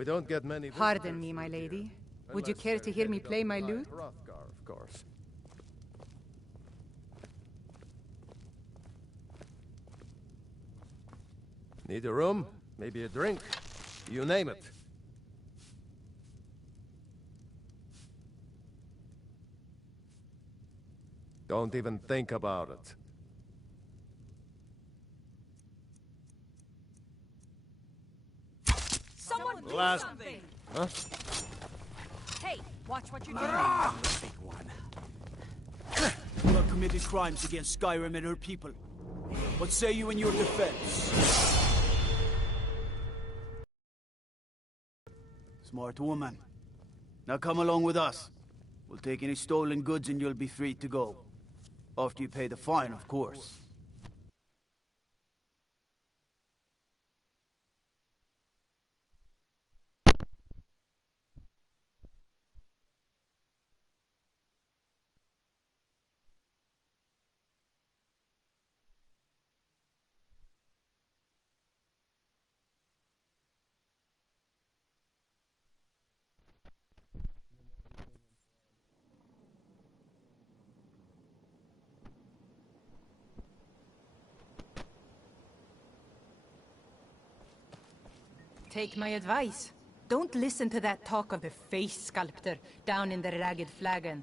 We don't get many. Pardon me, my lady. Would you care to hear me play my lute? Hrothgar, of course. Need a room? Maybe a drink? You name it. Don't even think about it. Someone do Last... something! Huh? Hey, watch what you're doing. Big one. You have committed crimes against Skyrim and her people. What say you in your defense? Smart woman. Now come along with us. We'll take any stolen goods and you'll be free to go. After you pay the fine, of course. Take my advice. Don't listen to that talk of the face sculptor down in the Ragged Flagon.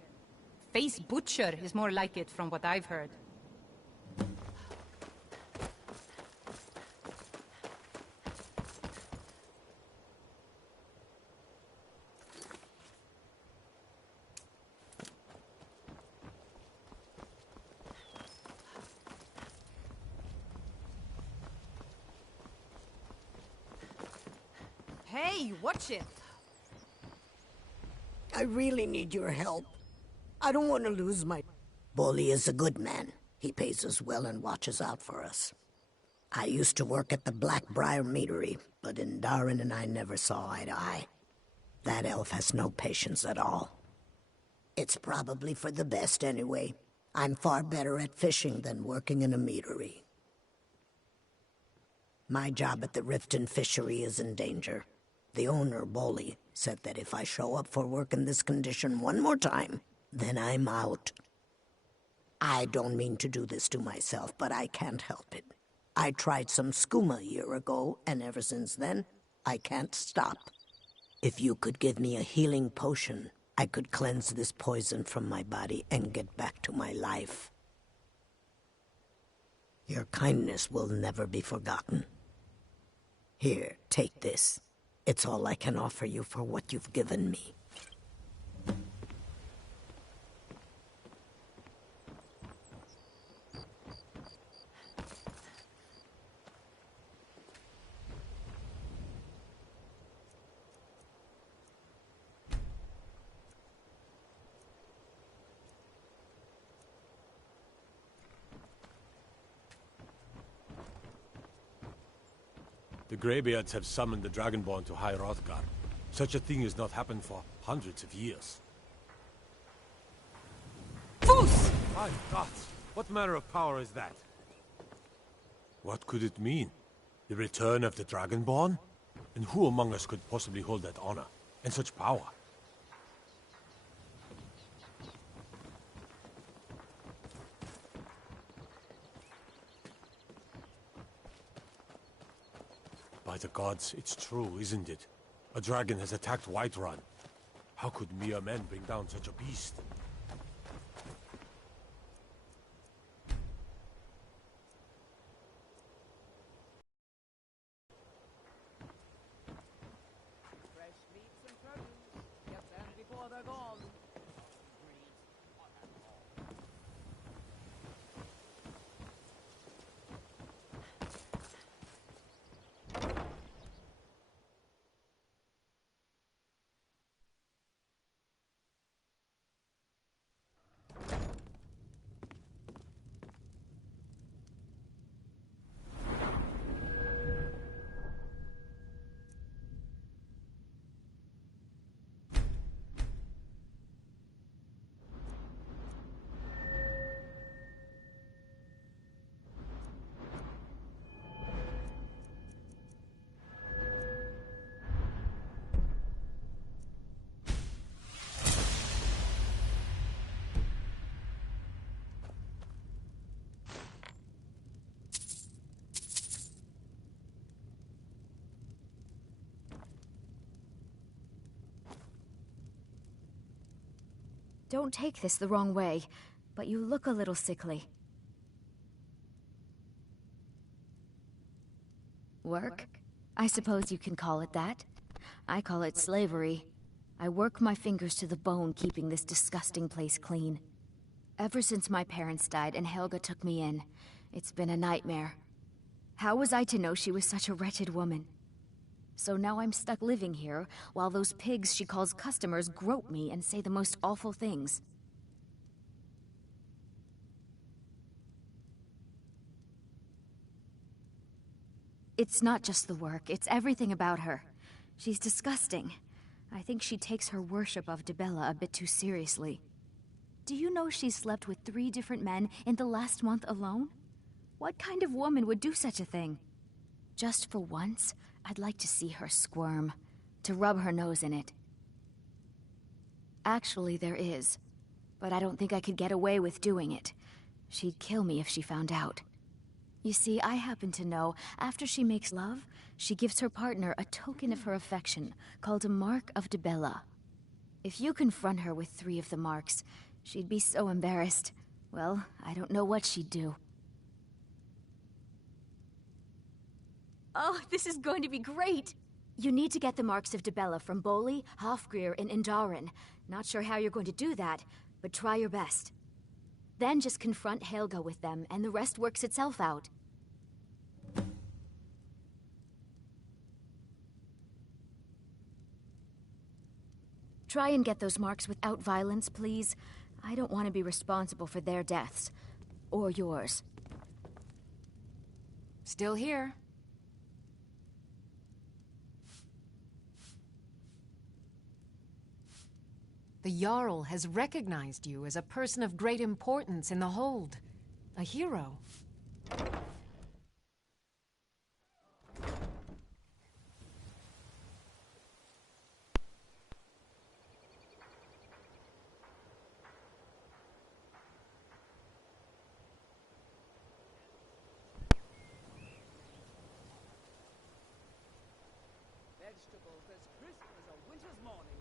Face butcher is more like it from what I've heard. Hey, watch it! I really need your help. I don't want to lose my... Bolli is a good man. He pays us well and watches out for us. I used to work at the Blackbriar Meadery, but Indaren and I never saw eye to eye. That elf has no patience at all. It's probably for the best anyway. I'm far better at fishing than working in a meadery. My job at the Riften Fishery is in danger. The owner, Bolli, said that if I show up for work in this condition one more time, then I'm out. I don't mean to do this to myself, but I can't help it. I tried some skooma a year ago, and ever since then, I can't stop. If you could give me a healing potion, I could cleanse this poison from my body and get back to my life. Your kindness will never be forgotten. Here, take this. It's all I can offer you for what you've given me. The Greybeards have summoned the Dragonborn to High Hrothgar. Such a thing has not happened for hundreds of years. Foos! My gods! What manner of power is that? What could it mean? The return of the Dragonborn? And who among us could possibly hold that honor? And such power? By the gods, it's true, isn't it? A dragon has attacked Whiterun. How could mere men bring down such a beast? Fresh meats and produce. Get them before they're gone. Don't take this the wrong way, but you look a little sickly. Work? I suppose you can call it that. I call it slavery. I work my fingers to the bone keeping this disgusting place clean. Ever since my parents died and Helga took me in, it's been a nightmare. How was I to know she was such a wretched woman? So now I'm stuck living here, while those pigs she calls customers grope me and say the most awful things. It's not just the work, it's everything about her. She's disgusting. I think she takes her worship of Dibella a bit too seriously. Do you know she's slept with 3 different men in the last month alone? What kind of woman would do such a thing? Just for once, I'd like to see her squirm, to rub her nose in it. Actually, there is, but I don't think I could get away with doing it. She'd kill me if she found out. You see, I happen to know, after she makes love, she gives her partner a token of her affection, called a Mark of Dibella. If you confront her with 3 of the marks, she'd be so embarrassed. Well, I don't know what she'd do. Oh, this is going to be great! You need to get the marks of Dibella from Bolli, Hofgrir, and Indaren. Not sure how you're going to do that, but try your best. Then just confront Helga with them, and the rest works itself out. Try and get those marks without violence, please. I don't want to be responsible for their deaths. Or yours. Still here. The Jarl has recognized you as a person of great importance in the hold. A hero. Vegetables as crisp as a winter's morning.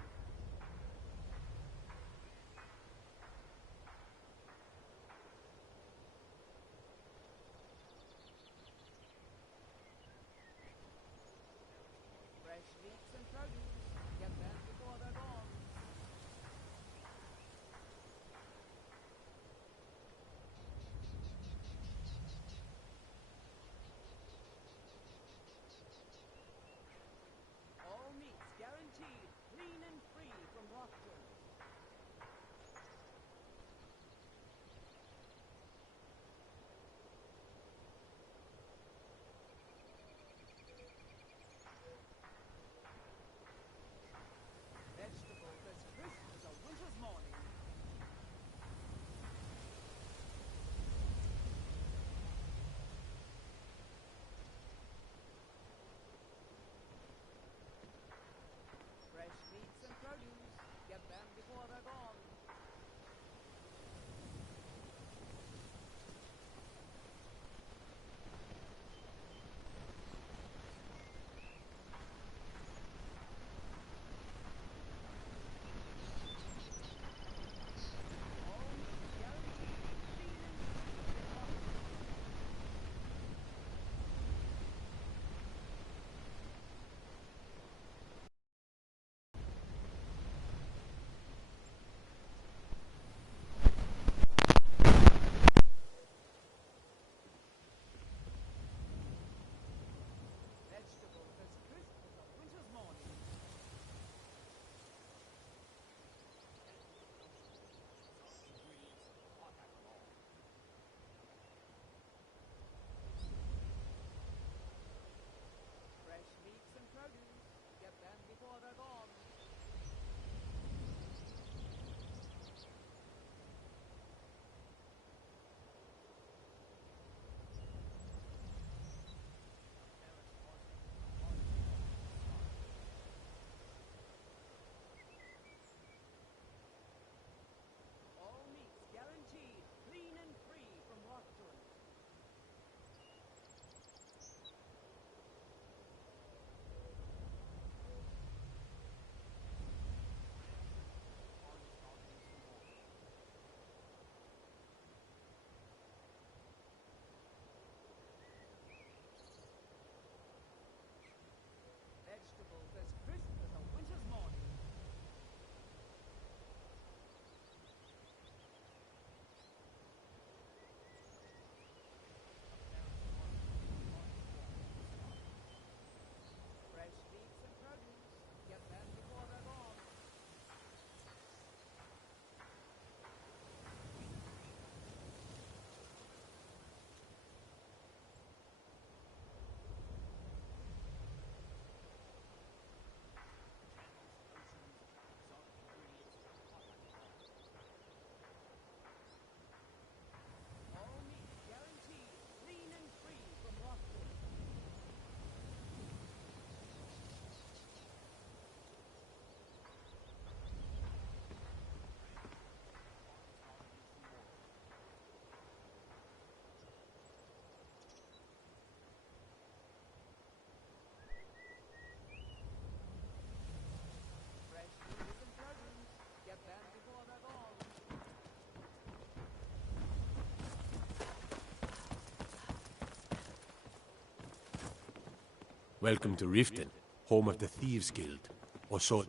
Welcome to Riften, home of the Thieves Guild. Or so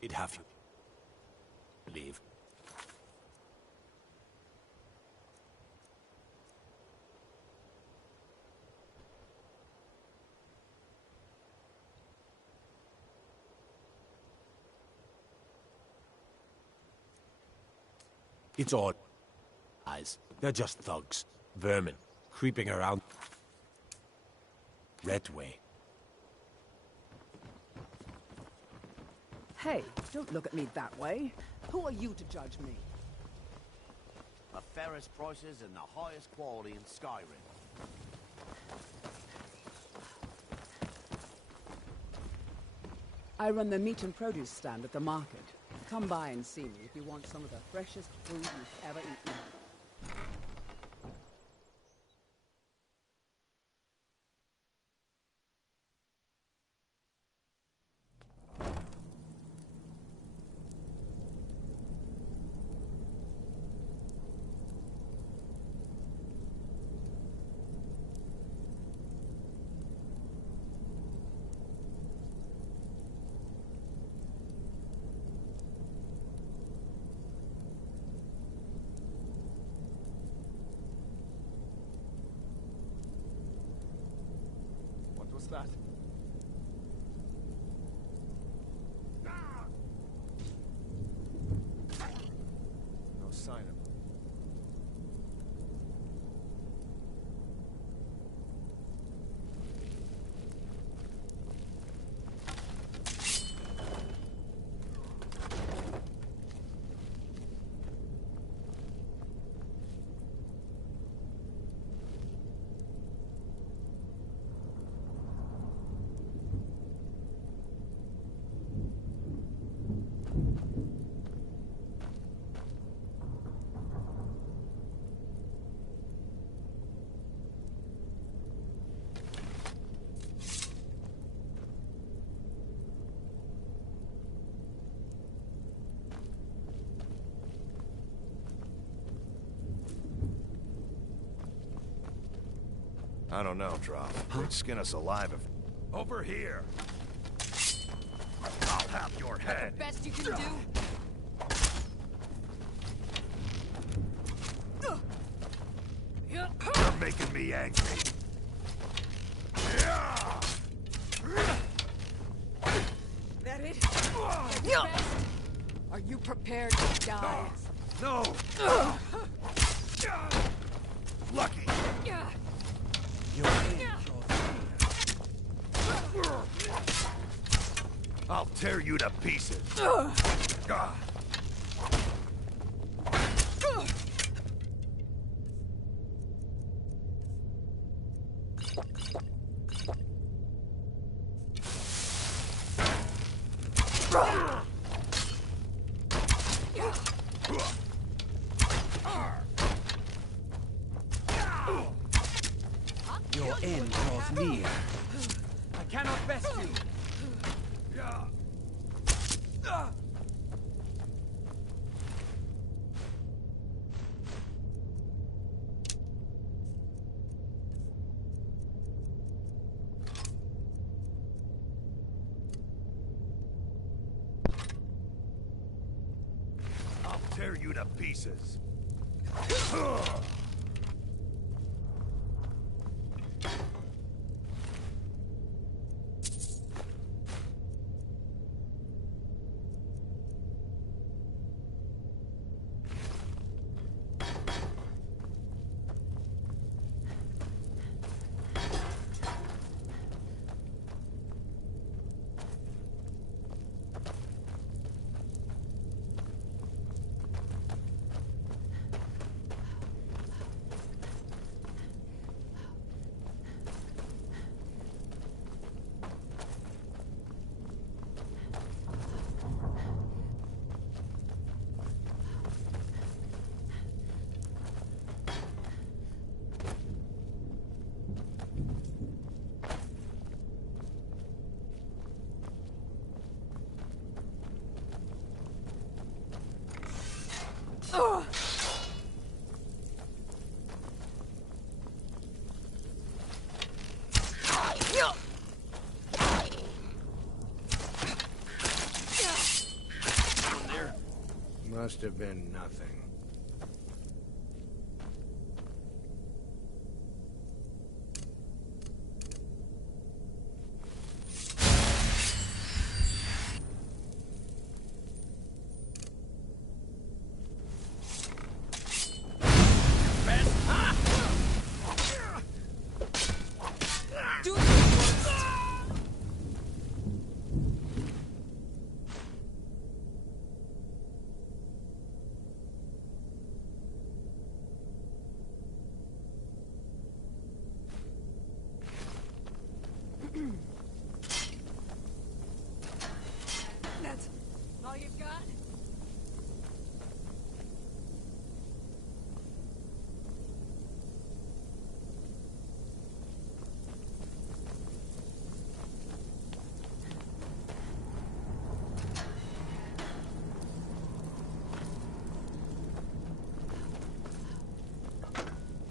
it'd have you believe. It's all lies. They're just thugs. Vermin. Creeping around. Redway. Hey, don't look at me that way. Who are you to judge me? The fairest prices and the highest quality in Skyrim. I run the meat and produce stand at the market. Come by and see me if you want some of the freshest food you've ever eaten. What was that? No sign of him. I don't know, Drop. They'd skin us alive if... Over here! I'll have your head! Best you can do. You're making me angry. That it? That's best? Are you prepared to die? No! Lucky! I'll tear you to pieces. Your end draws near. I cannot best you. I'll tear you to pieces. have been nothing. That's all you've got?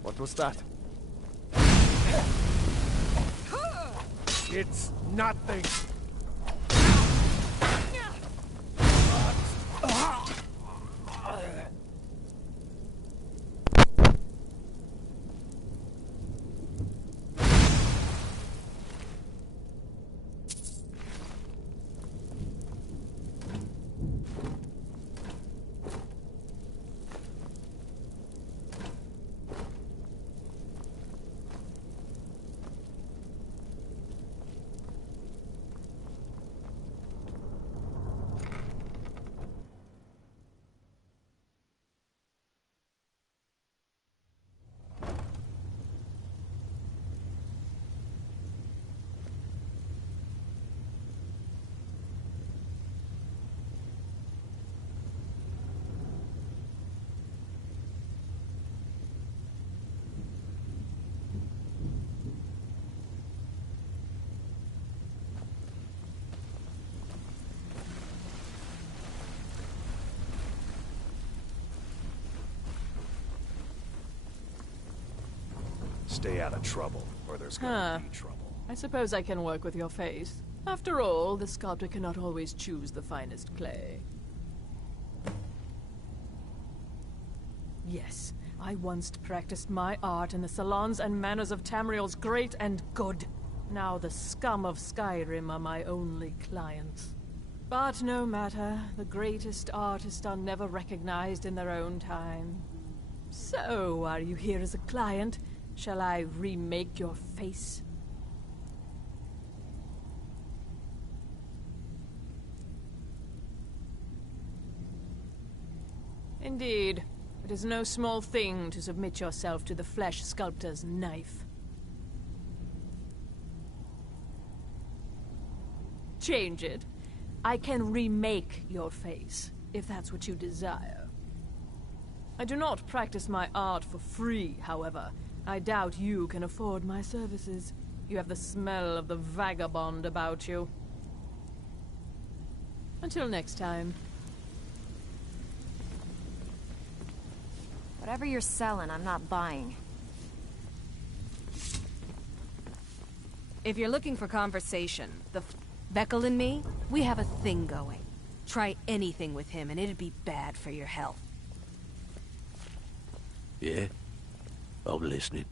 What was that? It's nothing. Stay out of trouble, or there's gonna be trouble. I suppose I can work with your face. After all, the sculptor cannot always choose the finest clay. Yes, I once practiced my art in the salons and manners of Tamriel's great and good. Now the scum of Skyrim are my only clients. But no matter, the greatest artists are never recognized in their own time. So, are you here as a client? Shall I remake your face? Indeed. It is no small thing to submit yourself to the flesh sculptor's knife. Change it. I can remake your face, if that's what you desire. I do not practice my art for free, however. I doubt you can afford my services. You have the smell of the vagabond about you. Until next time. Whatever you're selling, I'm not buying. If you're looking for conversation, Vekel and me, we have a thing going. Try anything with him and it'd be bad for your health. Yeah? I'm listening.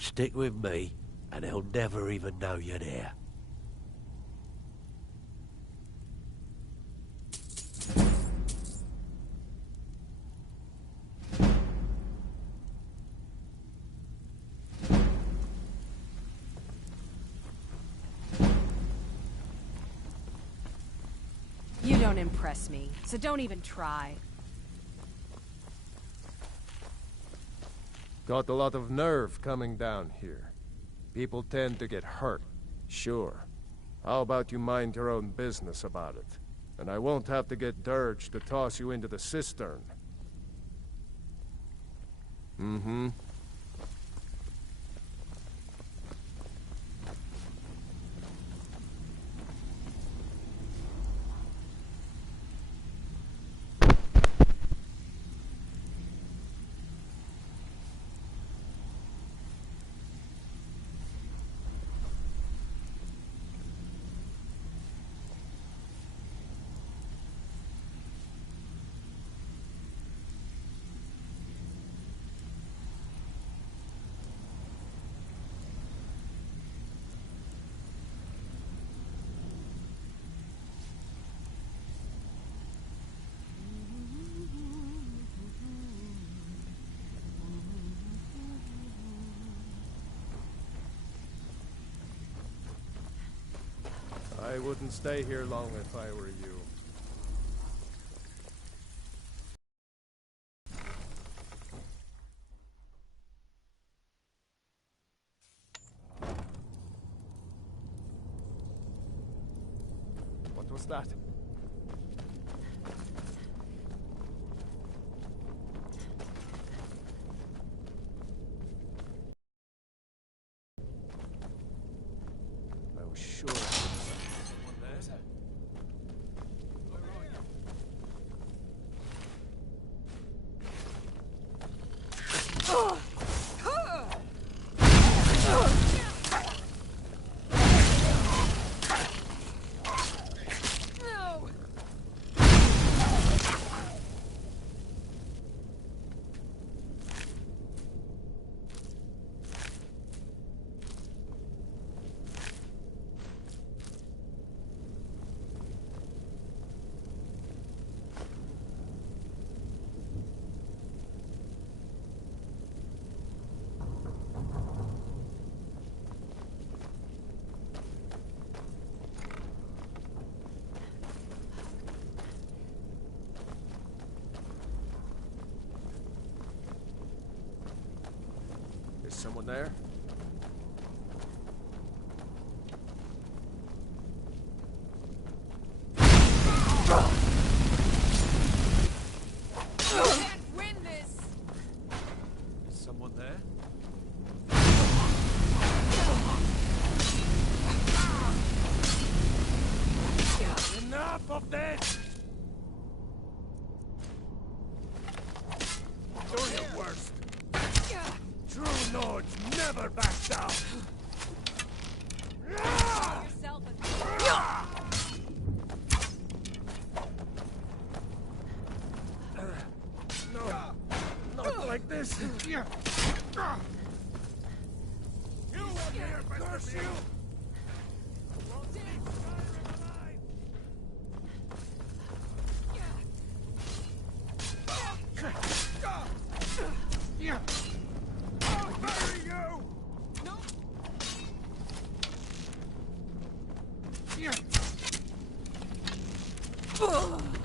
Stick with me, and they'll never even know you're there. You don't impress me, so don't even try. Got a lot of nerve coming down here. People tend to get hurt, sure. How about you mind your own business about it? And I won't have to get Dirge to toss you into the cistern. Mm-hmm. I wouldn't stay here long if I were you. What was that? I was sure. Is someone there? Can't win this! Is someone there? Enough of this! Do your worst! True Nords never back down! Yourself No, not like this. You won't hear curse you!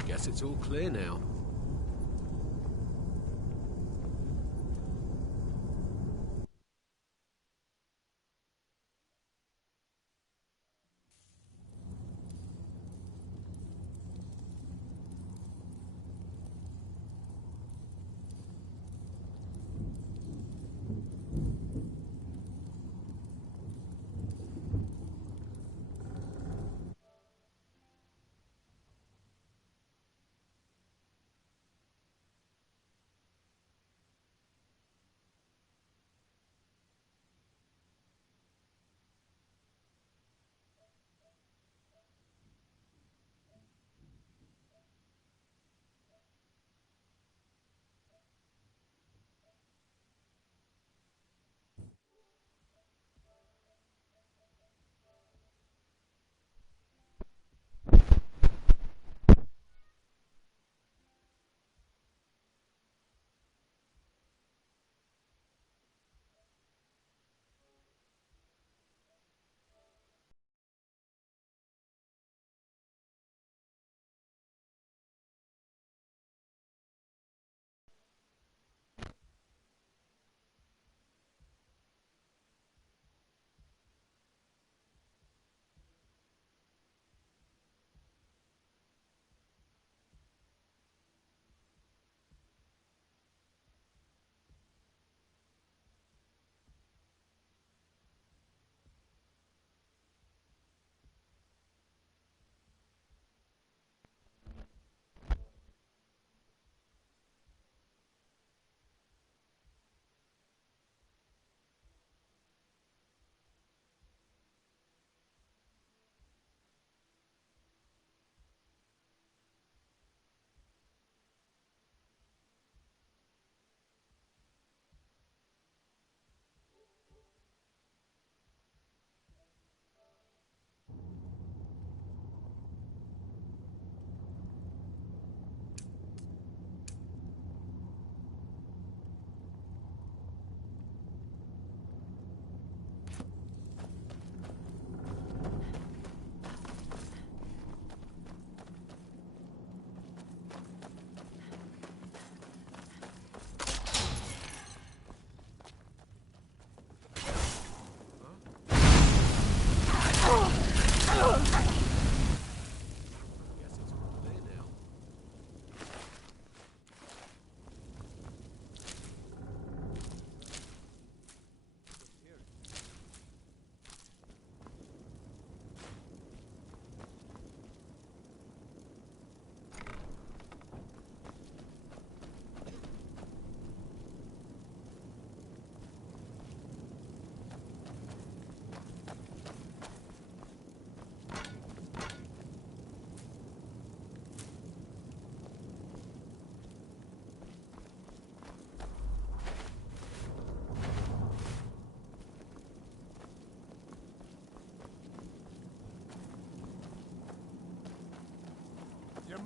Guess it's all clear now.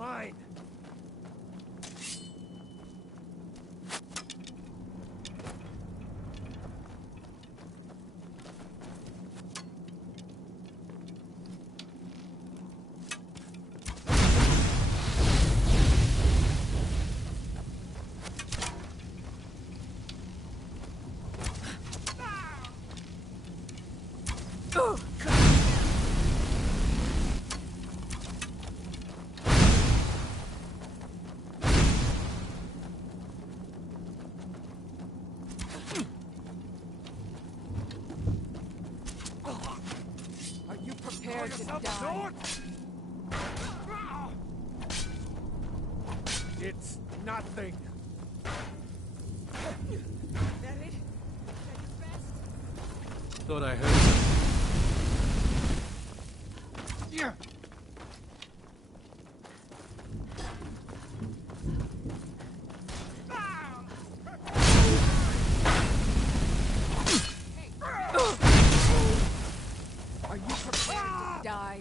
mine! Prepare to die. It's nothing. Thought I heard something. Yeah. Are you prepared to die?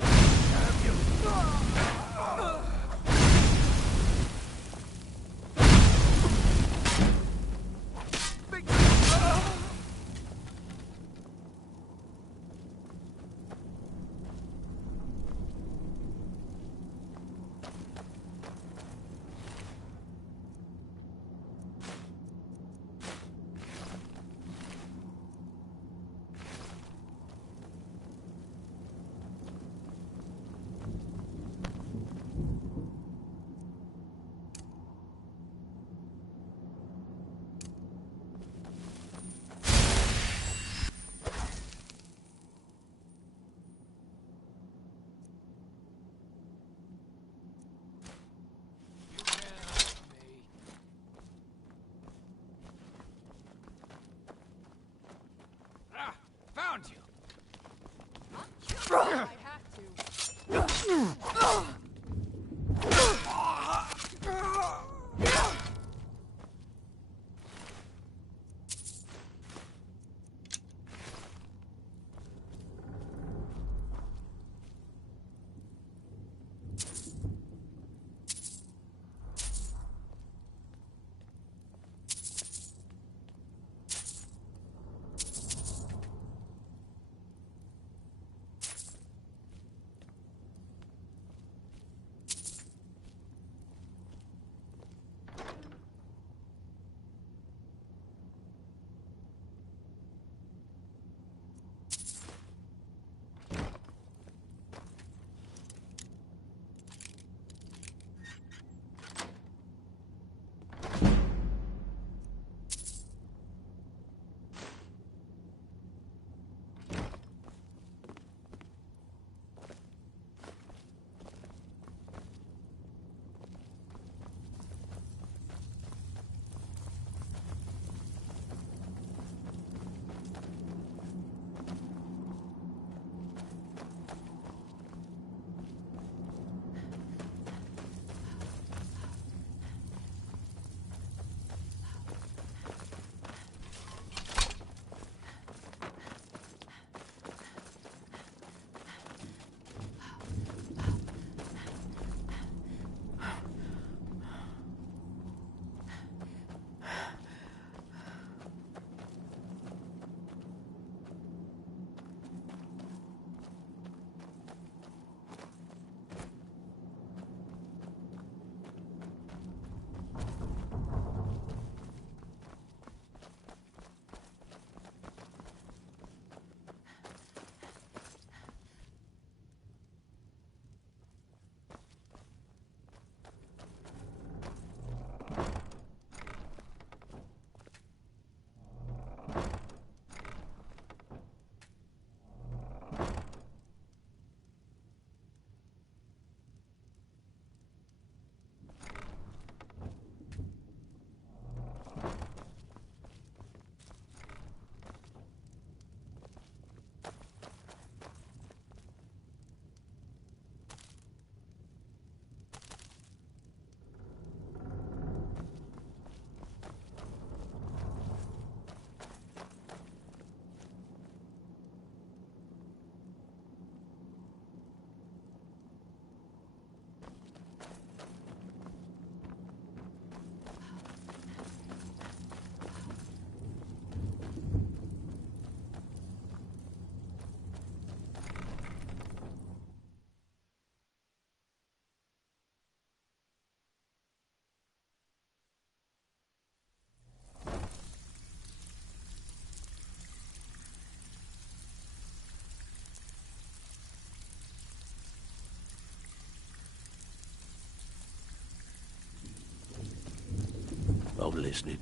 listening.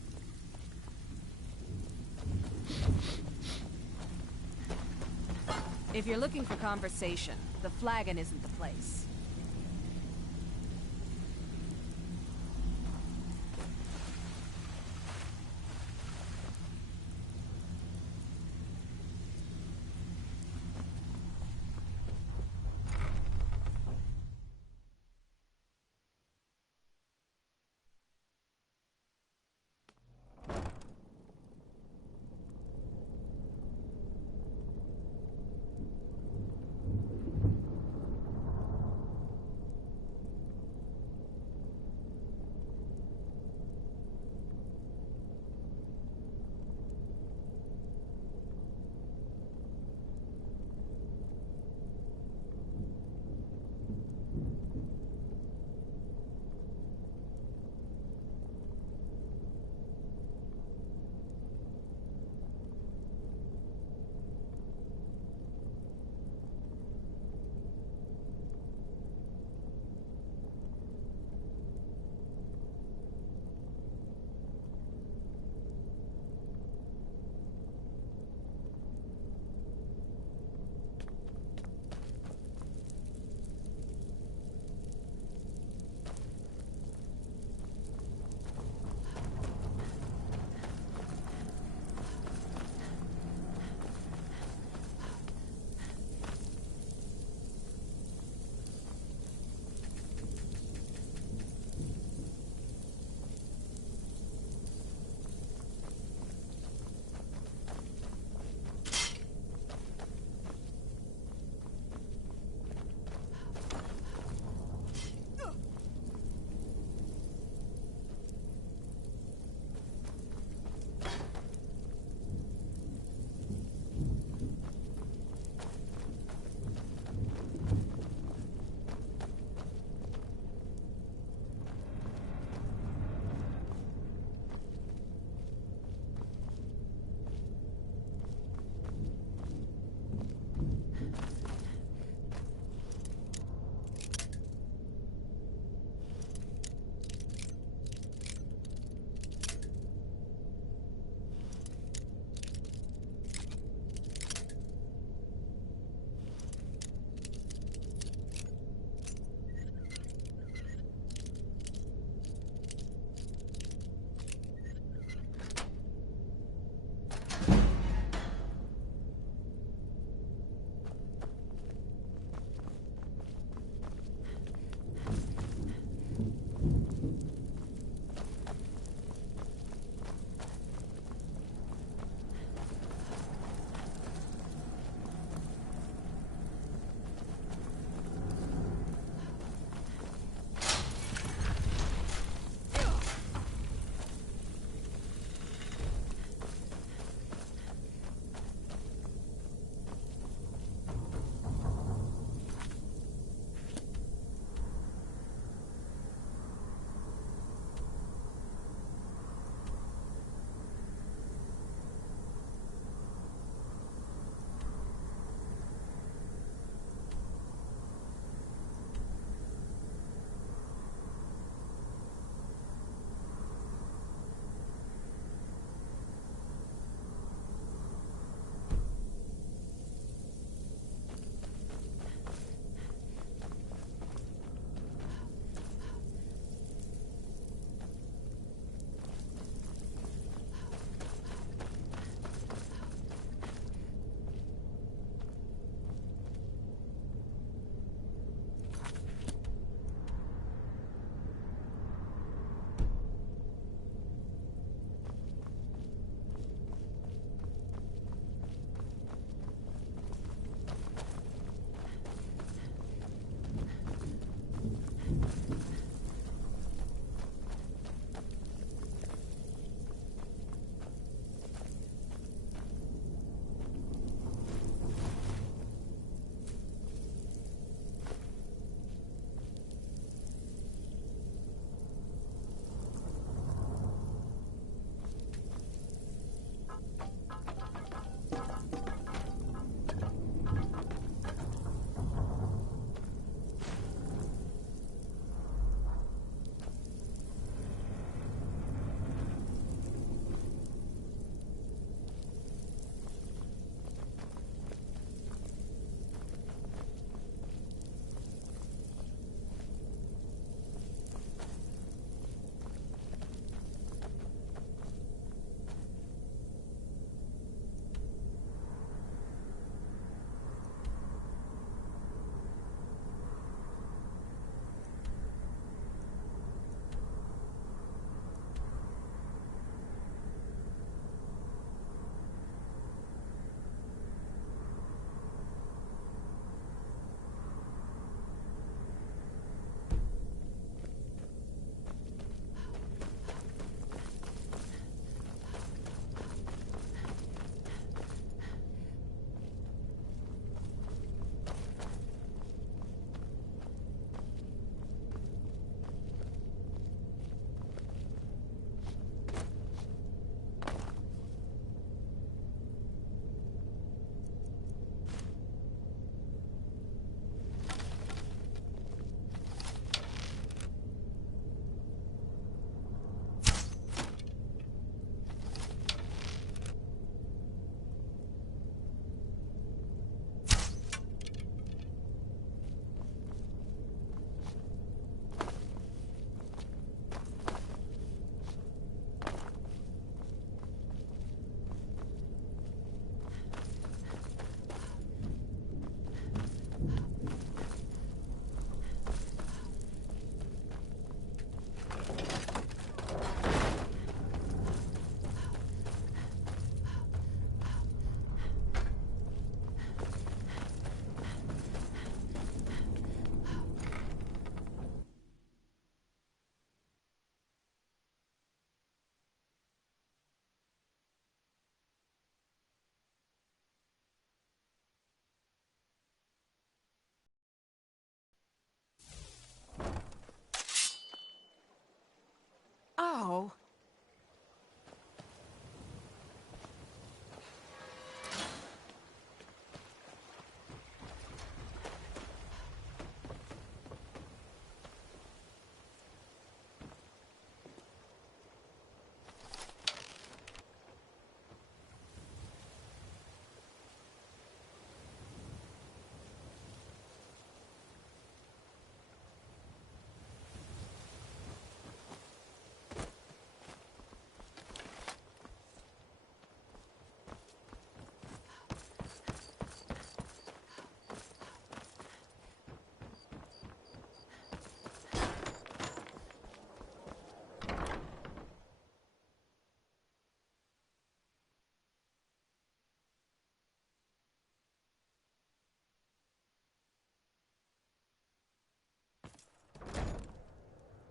If you're looking for conversation, the Flagon isn't the place.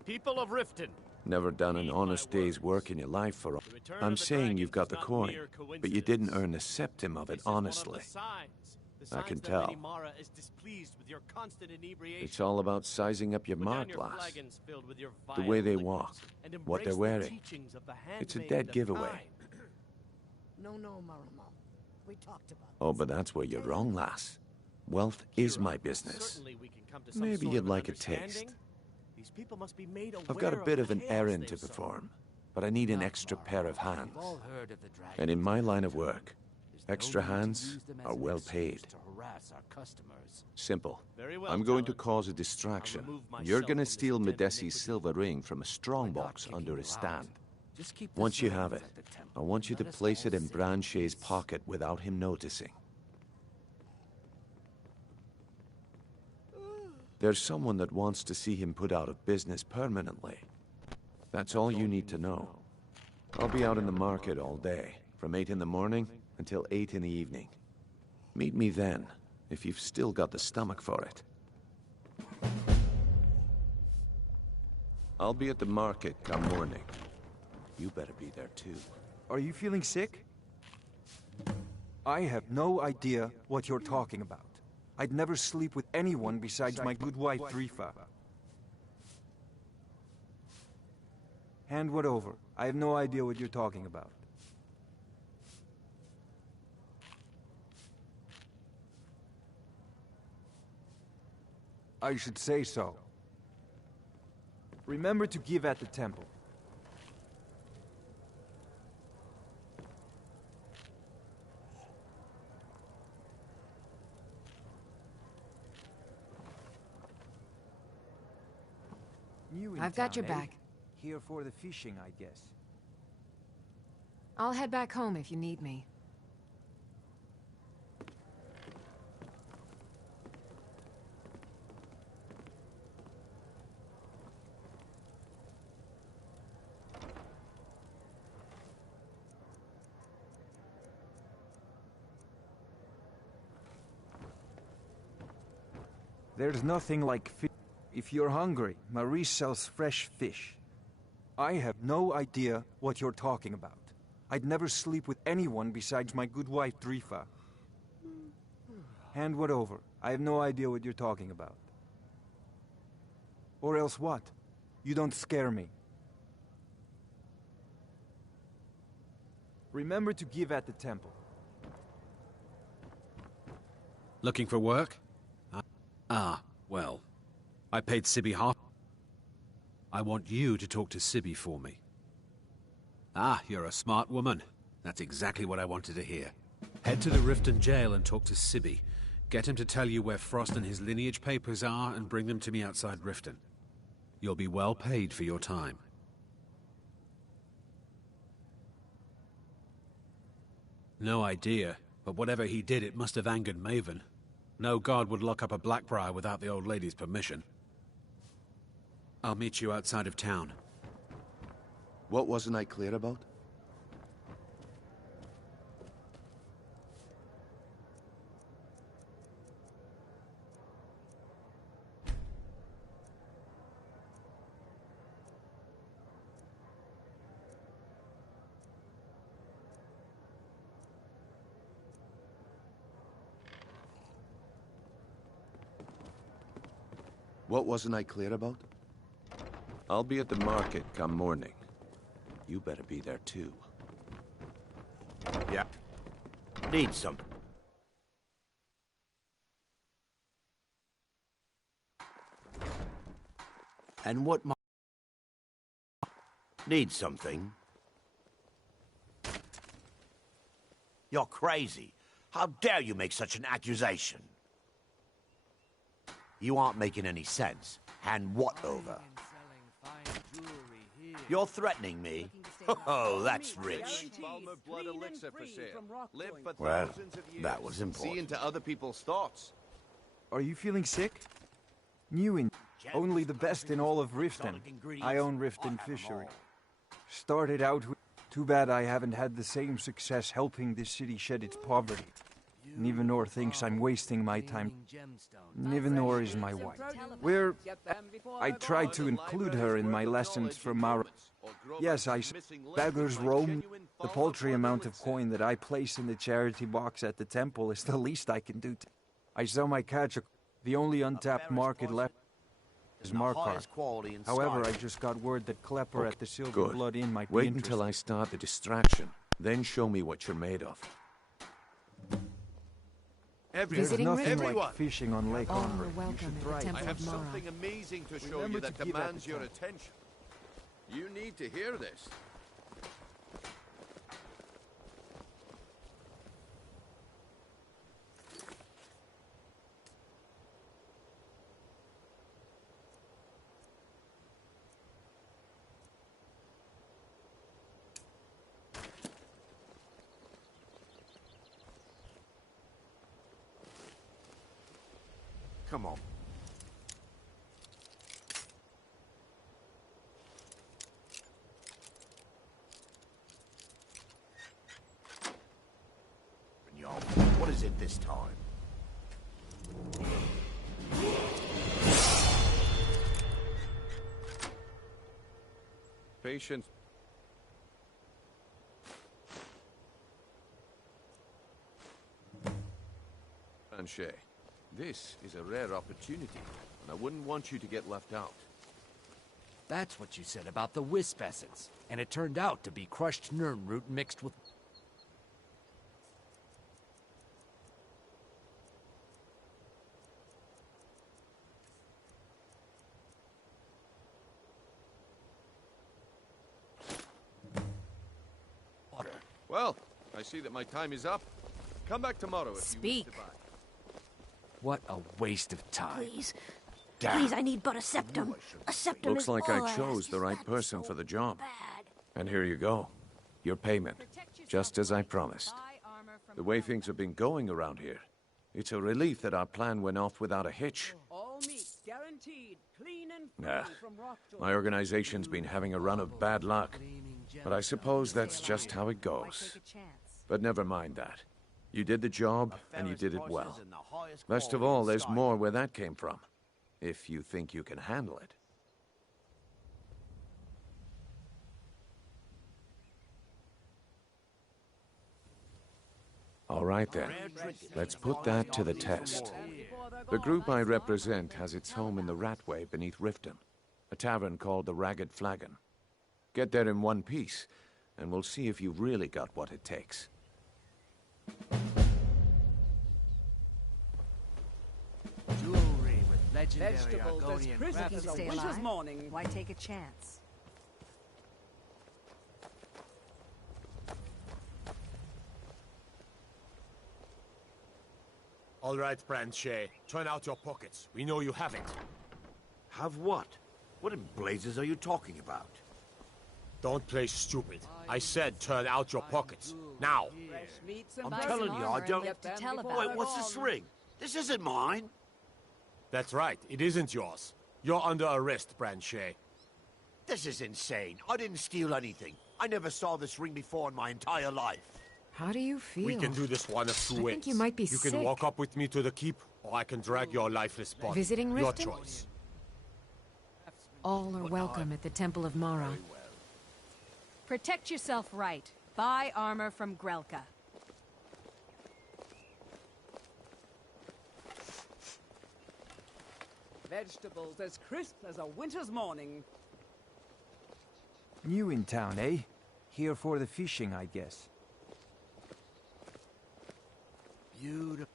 People of Riften. Never done an honest day's work in your life for all. I'm saying you've got the coin, but you didn't earn a septim of it honestly. I can tell. It's all about sizing up your mark, lass. The way they walk, what they're wearing. It's a dead giveaway. No, Maramo. We talked about Oh, but that's where you're wrong, lass. Wealth is my business. Maybe you'd like a taste. I've got a bit of an errand to perform, but I need an extra pair of hands. And in my line of work, extra hands are well paid. Simple. I'm going to cause a distraction. You're gonna steal Medesi's silver ring from a strongbox under his stand. Once you have it, I want you to place it in Branche's pocket without him noticing. There's someone that wants to see him put out of business permanently. That's all you need to know. I'll be out in the market all day, from 8 in the morning until 8 in the evening. Meet me then, if you've still got the stomach for it. I'll be at the market come morning. You better be there too. Are you feeling sick? I have no idea what you're talking about. I'd never sleep with anyone besides my good wife, Drifa. Hand what over? I have no idea what you're talking about. I should say so. Remember to give at the temple. I've got your back. Here for the fishing, I guess. I'll head back home if you need me. There's nothing like fish. If you're hungry, Marie sells fresh fish. I have no idea what you're talking about. I'd never sleep with anyone besides my good wife, Drifa. Hand what over? I have no idea what you're talking about. Or else what? You don't scare me. Remember to give at the temple. Looking for work? Well, I paid Sibby half. I want you to talk to Sibby for me. You're a smart woman. That's exactly what I wanted to hear. Head to the Riften jail and talk to Sibby. Get him to tell you where Frost and his lineage papers are and bring them to me outside Riften. You'll be well paid for your time. No idea, but whatever he did, it must have angered Maven. No guard would lock up a Blackbriar without the old lady's permission. I'll meet you outside of town. What wasn't I clear about? What wasn't I clear about? I'll be at the market come morning. You better be there too. Yeah. Need some. And what need something? You're crazy. How dare you make such an accusation? You aren't making any sense. Hand what over? You're threatening me? Oh, that's rich. Well, that was important. See into other people's thoughts. Are you feeling sick? New in only the best in all of Riften. I own Riften Fishery. Started out with... Too bad I haven't had the same success helping this city shed its poverty. Nivenor thinks I'm wasting my time. Nivenor is my wife. I tried to include her in my lessons for Mara. Yes, beggars roam. The paltry amount of coin that I place in the charity box at the temple is the least I can do. I sell my catch. The only untapped market left is Markarth. However, I just got word that Klepper at the Silver Blood Inn might be Wait interested. until I start the distraction. Then show me what you're made of. There's nothing like fishing on Lake Onward. welcome You should at the try it. Temple I have of Mara. something amazing to show Remember you that to give demands that your to attention. You need to hear this. Come on. What is it this time? Patience. Planchet, this is a rare opportunity, and I wouldn't want you to get left out. That's what you said about the wisp essence, and it turned out to be crushed nirnroot mixed with... water. Well, I see that my time is up. Come back tomorrow if Speak. you wish to buy. What a waste of time. Please. Damn. Please, I need but a septum. A septum Looks is like all I chose ask. the right person for the job. And here you go. Your payment. Just as I promised. The way things have been going around here, it's a relief that our plan went off without a hitch. All meat guaranteed, clean and free Nah, from Rockjaw. my organization's been having a run of bad luck. But I suppose that's just how it goes. But never mind that. You did the job, and you did it well. Best of all, there's more where that came from. If you think you can handle it. All right then, let's put that to the test. The group I represent has its home in the Ratway beneath Riften, a tavern called the Ragged Flagon. Get there in one piece, and we'll see if you've really got what it takes. Jewelry with legendary Vegetables as Argonian crisp crafts. as a Stay winter's alive? morning. Why take a chance? All right, Branchet. Turn out your pockets. We know you have it. Have what? What in blazes are you talking about? Don't play stupid. I said turn out your pockets. Now. I'm telling you, I don't... To tell about Wait, what's this ring? This isn't mine. That's right. It isn't yours. You're under arrest, Branchet. This is insane. I didn't steal anything. I never saw this ring before in my entire life. How do you feel? We can do this one of two I ways. think you might be You can sick. walk up with me to the keep, or I can drag your lifeless body. Visiting Your Riften? choice. All are welcome at the Temple of Mara. Protect yourself right. Buy armor from Grelka. Vegetables as crisp as a winter's morning. New in town, eh? Here for the fishing, I guess. Beautiful.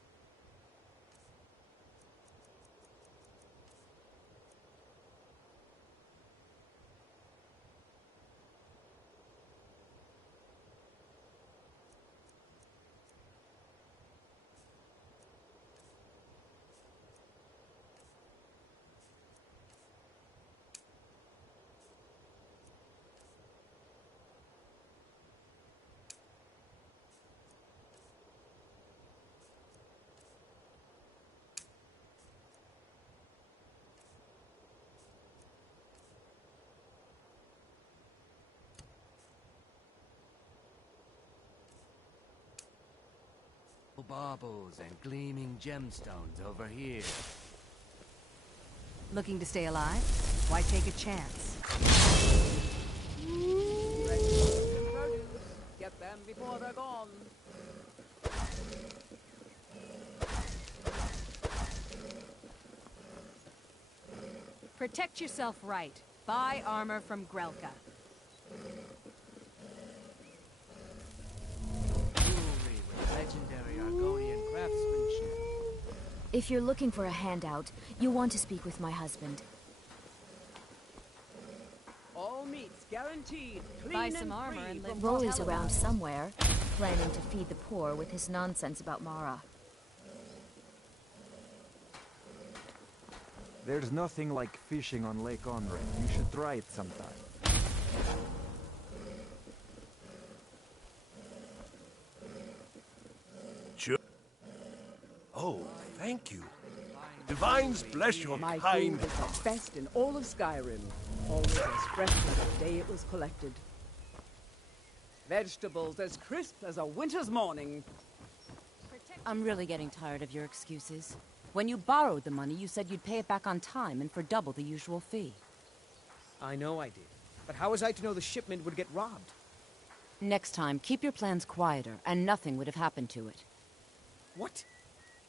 Baubles and gleaming gemstones over here. Looking to stay alive? Why take a chance? Get them before they're gone. Protect yourself right. Buy armor from Grelka. Jewelry with legendary Argonian craftsmanship. If you're looking for a handout, you'll want to speak with my husband. All meats guaranteed. Clean Buy and some armor free and from live Rolly's around somewhere, planning to feed the poor with his nonsense about Mara. There's nothing like fishing on Lake Onre. You should try it sometime. Sure. Oh, thank you. Divines bless your My kind. food is the best in all of Skyrim. Always as fresh as the day it was collected. Vegetables as crisp as a winter's morning. I'm really getting tired of your excuses. When you borrowed the money, you said you'd pay it back on time and for double the usual fee. I know I did. But how was I to know the shipment would get robbed? Next time, keep your plans quieter, and nothing would have happened to it. What?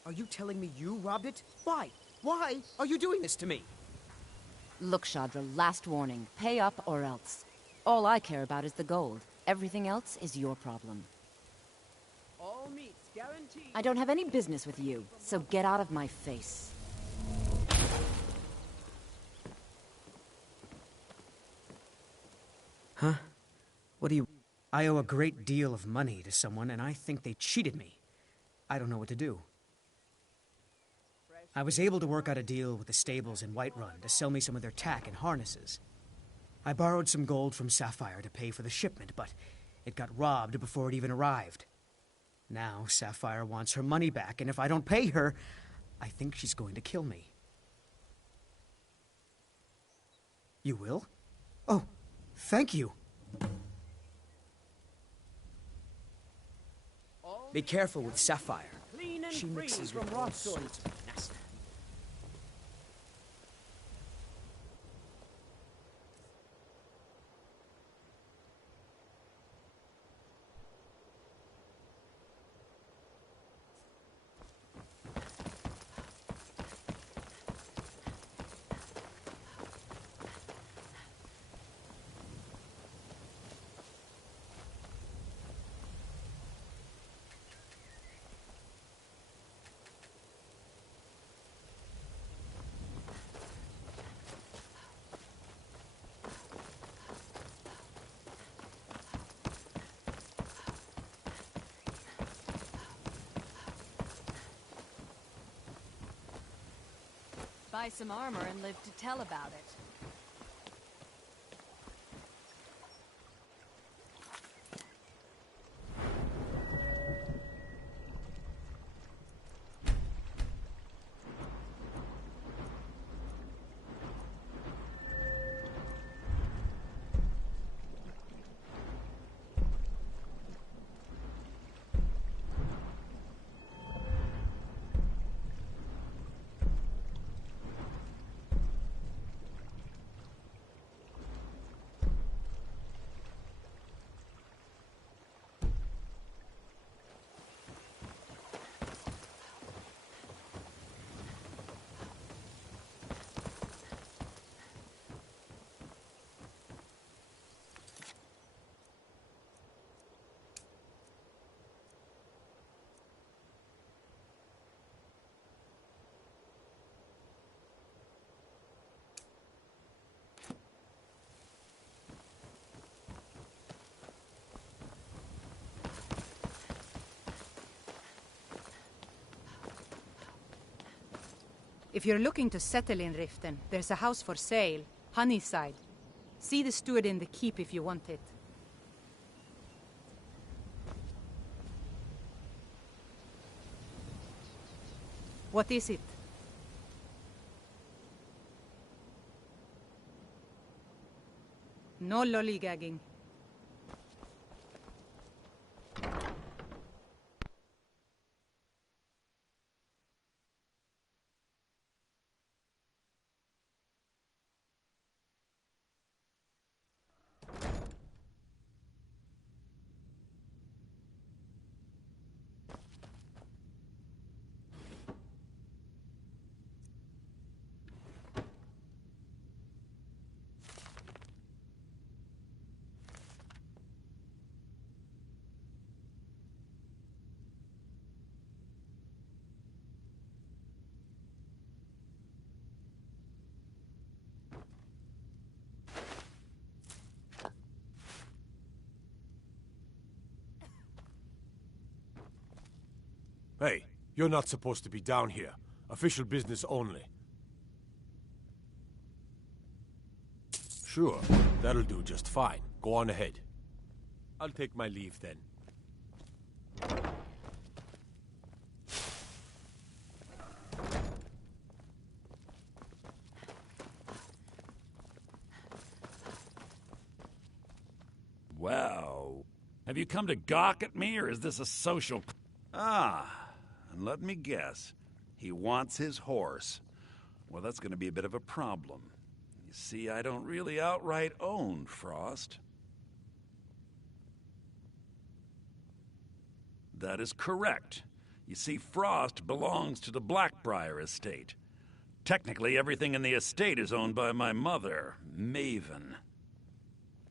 Are you telling me you robbed it? Why? Why are you doing this to me? Look, Shadra, last warning. Pay up or else. All I care about is the gold. Everything else is your problem. All meats guaranteed. I don't have any business with you, so get out of my face. Huh? What do you... I owe a great deal of money to someone, and I think they cheated me. I don't know what to do. I was able to work out a deal with the stables in Whiterun to sell me some of their tack and harnesses. I borrowed some gold from Sapphire to pay for the shipment, but it got robbed before it even arrived. Now Sapphire wants her money back, and if I don't pay her, I think she's going to kill me. You will? Oh, thank you. Be careful with Sapphire. Clean and She free mixes from with all rot sorts of nasty. Buy some armor and live to tell about it. If you're looking to settle in Riften, there's a house for sale, Honeyside. See the steward in the keep if you want it. What is it? No lollygagging. Hey, you're not supposed to be down here. Official business only. Sure, that'll do just fine. Go on ahead. I'll take my leave then. Well, have you come to gawk at me, or is this a social... Ah, and let me guess. He wants his horse. Well, that's going to be a bit of a problem. You see, I don't really outright own Frost. That is correct. You see, Frost belongs to the Blackbriar estate. Technically, everything in the estate is owned by my mother, Maven.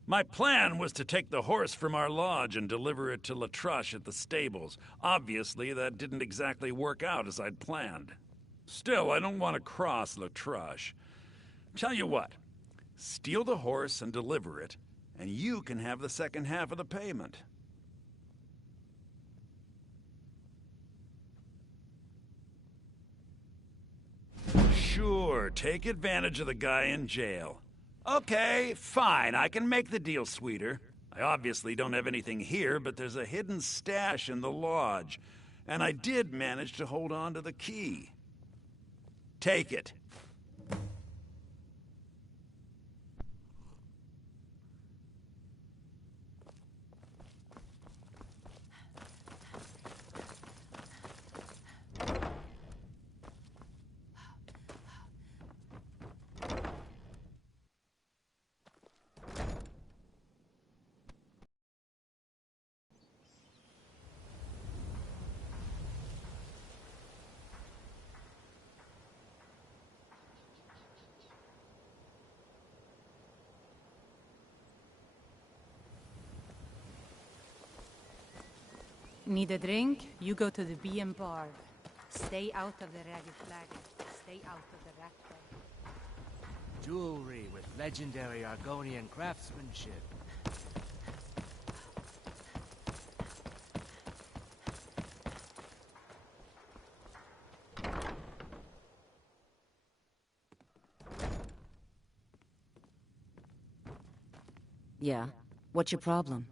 My plan was to take the horse from our lodge and deliver it to Latrush at the stables. Obviously, that didn't exactly work out as I'd planned. Still, I don't want to cross Latrush. Tell you what, steal the horse and deliver it, and you can have the second half of the payment. Sure, take advantage of the guy in jail. Okay, fine, I can make the deal sweeter. I obviously don't have anything here, but there's a hidden stash in the lodge, and I did manage to hold on to the key. Take it. Need a drink? You go to the B&M bar. Stay out of the Ragged Flagon. Stay out of the rat hole. Jewelry with legendary Argonian craftsmanship. Yeah? What's your problem?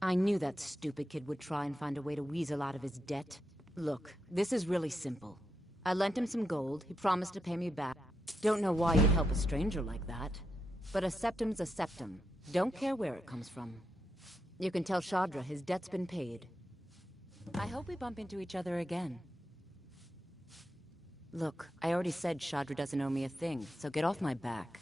I knew that stupid kid would try and find a way to weasel out of his debt. Look, this is really simple. I lent him some gold, he promised to pay me back. Don't know why you'd help a stranger like that. But a septum's a septum. Don't care where it comes from. You can tell Shadra his debt's been paid. I hope we bump into each other again. Look, I already said Shadra doesn't owe me a thing, so get off my back.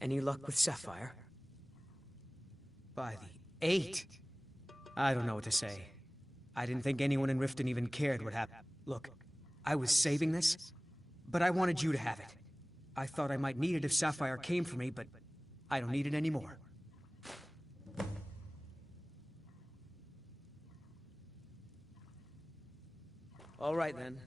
Any luck with Sapphire? By the 8! I don't know what to say. I didn't think anyone in Riften even cared what happened. Look, I was saving this, but I wanted you to have it. I thought I might need it if Sapphire came for me, but I don't need it anymore. All right, then.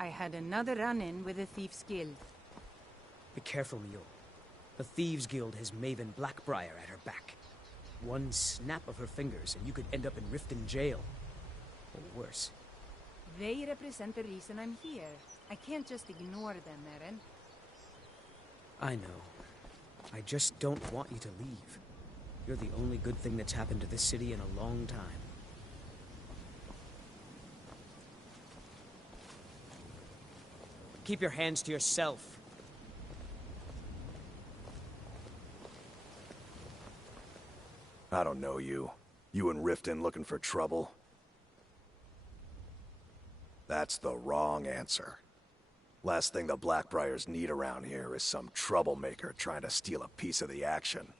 I had another run-in with the Thieves' Guild. Be careful, Mule. The Thieves' Guild has Maven Blackbriar at her back. One snap of her fingers and you could end up in Riften jail. Or worse. They represent the reason I'm here. I can't just ignore them, Eren. I know. I just don't want you to leave. You're the only good thing that's happened to this city in a long time. Keep your hands to yourself. I don't know you. You and Riften looking for trouble? That's the wrong answer. Last thing the Blackbriars need around here is some troublemaker trying to steal a piece of the action.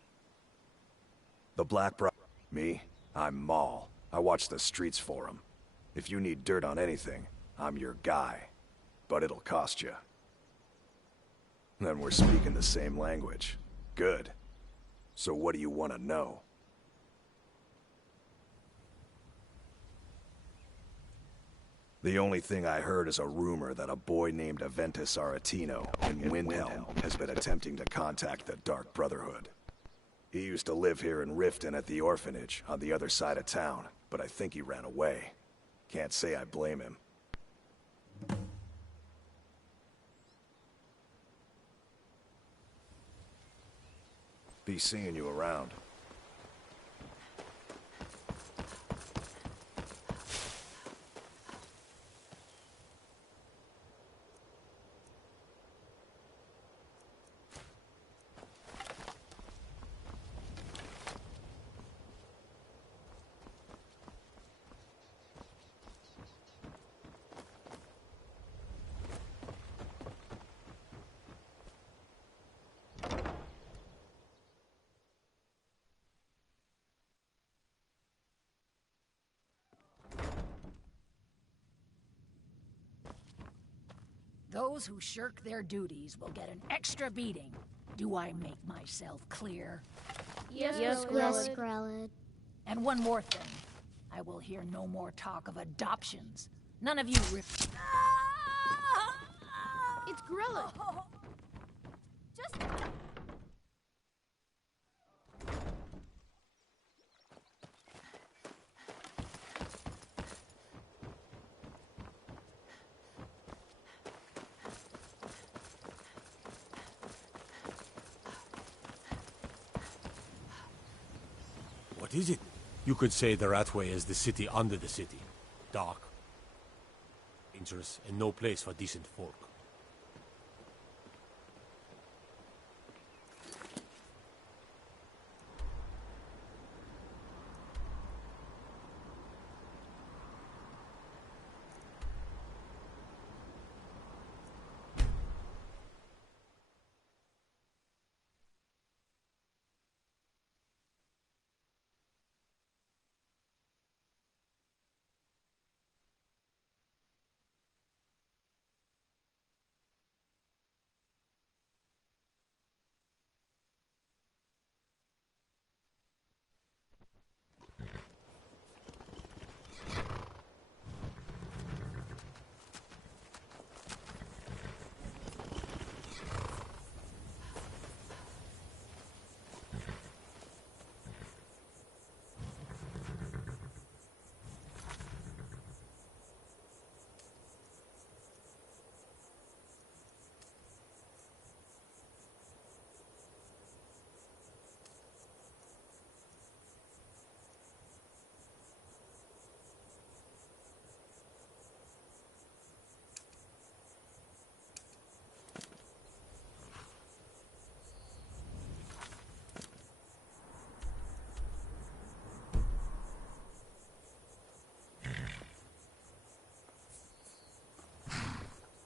The Blackbriar... Me? I'm Maul. I watch the streets for 'em. If you need dirt on anything, I'm your guy. But it'll cost you. Then we're speaking the same language. Good. So what do you want to know? The only thing I heard is a rumor that a boy named Aventus Aretino in Windhelm has been attempting to contact the Dark Brotherhood. He used to live here in Riften at the orphanage on the other side of town, but I think he ran away. Can't say I blame him. Be seeing you around. Those who shirk their duties will get an extra beating. Do I make myself clear? Yes, Grelid. And one more thing. I will hear no more talk of adoptions. None of you It's Grelid. Just... What is it? You could say the Ratway is the city under the city. Dark, dangerous, and no place for decent folk.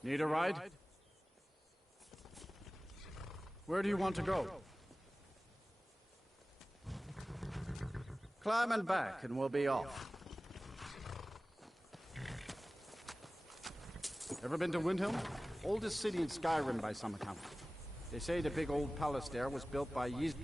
Need a ride? Where do you want to go? Climb and back, and we'll be off. Ever been to Windhelm? Oldest city in Skyrim by some account. They say the big old palace there was built by Ys...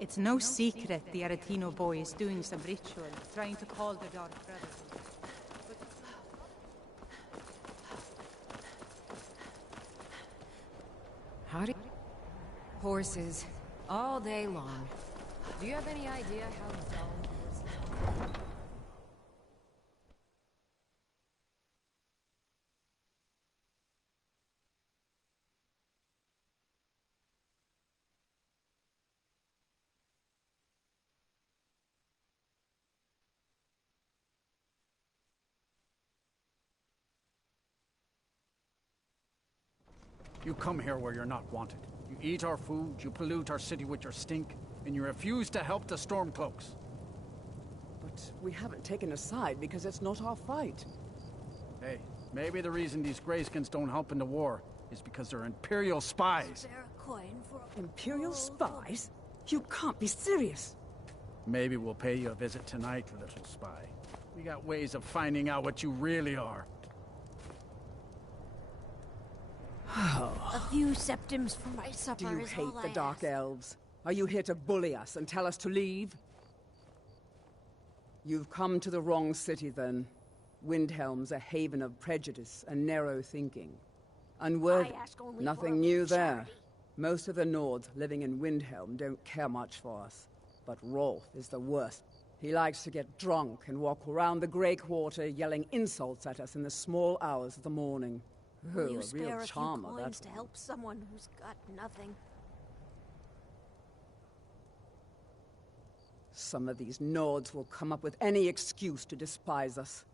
It's no secret the Aretino boy is doing some ritual, trying to call the Dark Brotherhood. Howdy. Horses. All day long. Do you have any idea how dull horses are? You come here where you're not wanted. You eat our food, you pollute our city with your stink, and you refuse to help the Stormcloaks. But we haven't taken a side because it's not our fight. Hey, maybe the reason these Greyskins don't help in the war is because they're Imperial spies. Imperial spies? You can't be serious. Maybe we'll pay you a visit tonight, little spy. We got ways of finding out what you really are. A few septims for my supper. Do you hate the Dark Elves? Are you here to bully us and tell us to leave? You've come to the wrong city, then. Windhelm's a haven of prejudice and narrow thinking. Unworthy. Nothing new there. Most of the Nords living in Windhelm don't care much for us. But Rolf is the worst. He likes to get drunk and walk around the Grey Quarter yelling insults at us in the small hours of the morning. Will you a spare real a few charmer, coins that to help someone who's got nothing? Some of these Nords will come up with any excuse to despise us.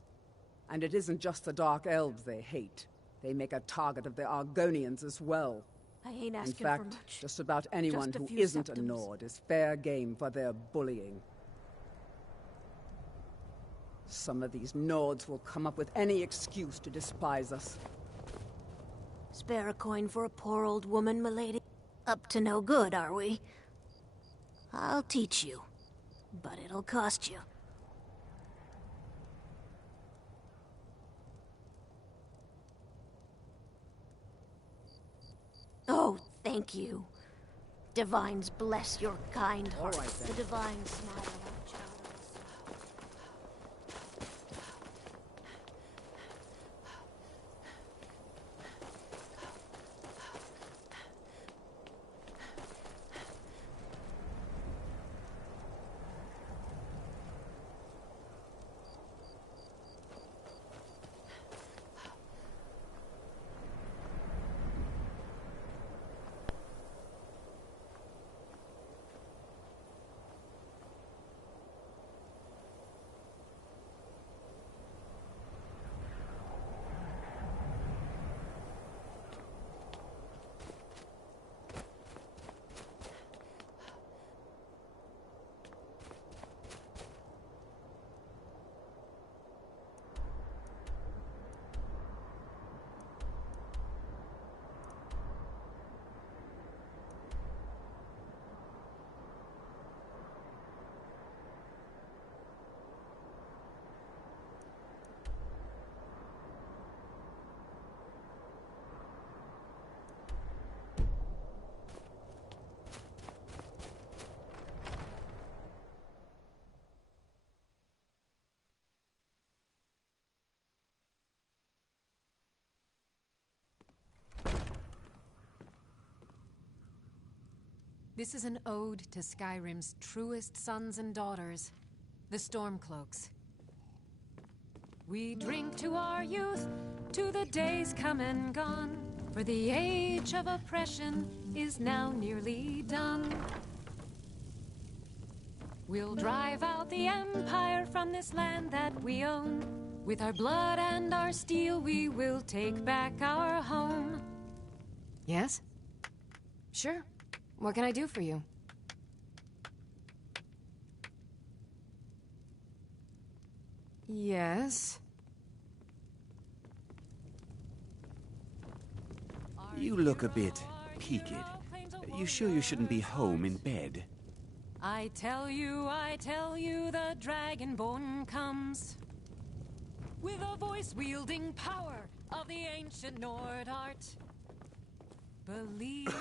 And it isn't just the Dark Elves they hate. They make a target of the Argonians as well. I ain't asking In fact, for much. just about anyone Just a who few isn't a septims. Nord is fair game for their bullying. Some of these Nords will come up with any excuse to despise us. Spare a coin for a poor old woman, milady? Up to no good, are we? I'll teach you, but it'll cost you. Oh, thank you. Divines bless your kind heart. All right, then. The divine smile on child's This is an ode to Skyrim's truest sons and daughters, the Stormcloaks. We drink to our youth, to the days come and gone, for the age of oppression is now nearly done. We'll drive out the Empire from this land that we own. With our blood and our steel, we will take back our home. Yes? Sure. What can I do for you? Yes? You look a bit peaked. You sure you shouldn't be home in bed? I tell you, the Dragonborn comes. With a voice-wielding power of the ancient Nord art. Believe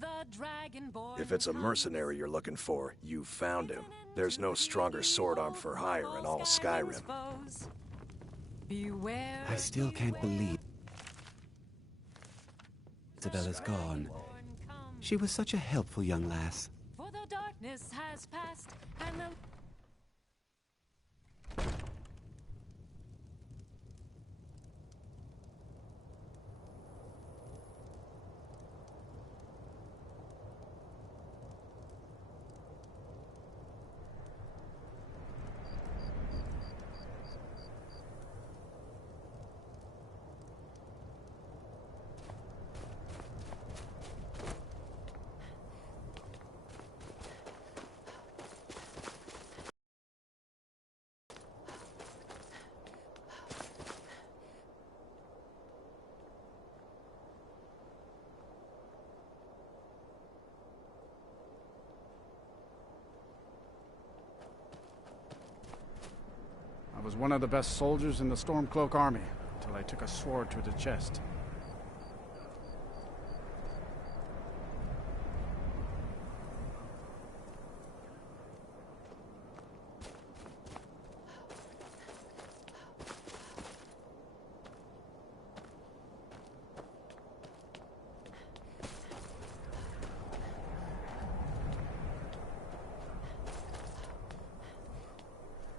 the Dragonborn. If it's a mercenary you're looking for, you found him. There's no stronger sword arm for hire in all Skyrim. Beware. I still can't believe Isabella's gone. She was such a helpful young lass. For the darkness has passed, and the... I was one of the best soldiers in the Stormcloak army, until I took a sword to the chest.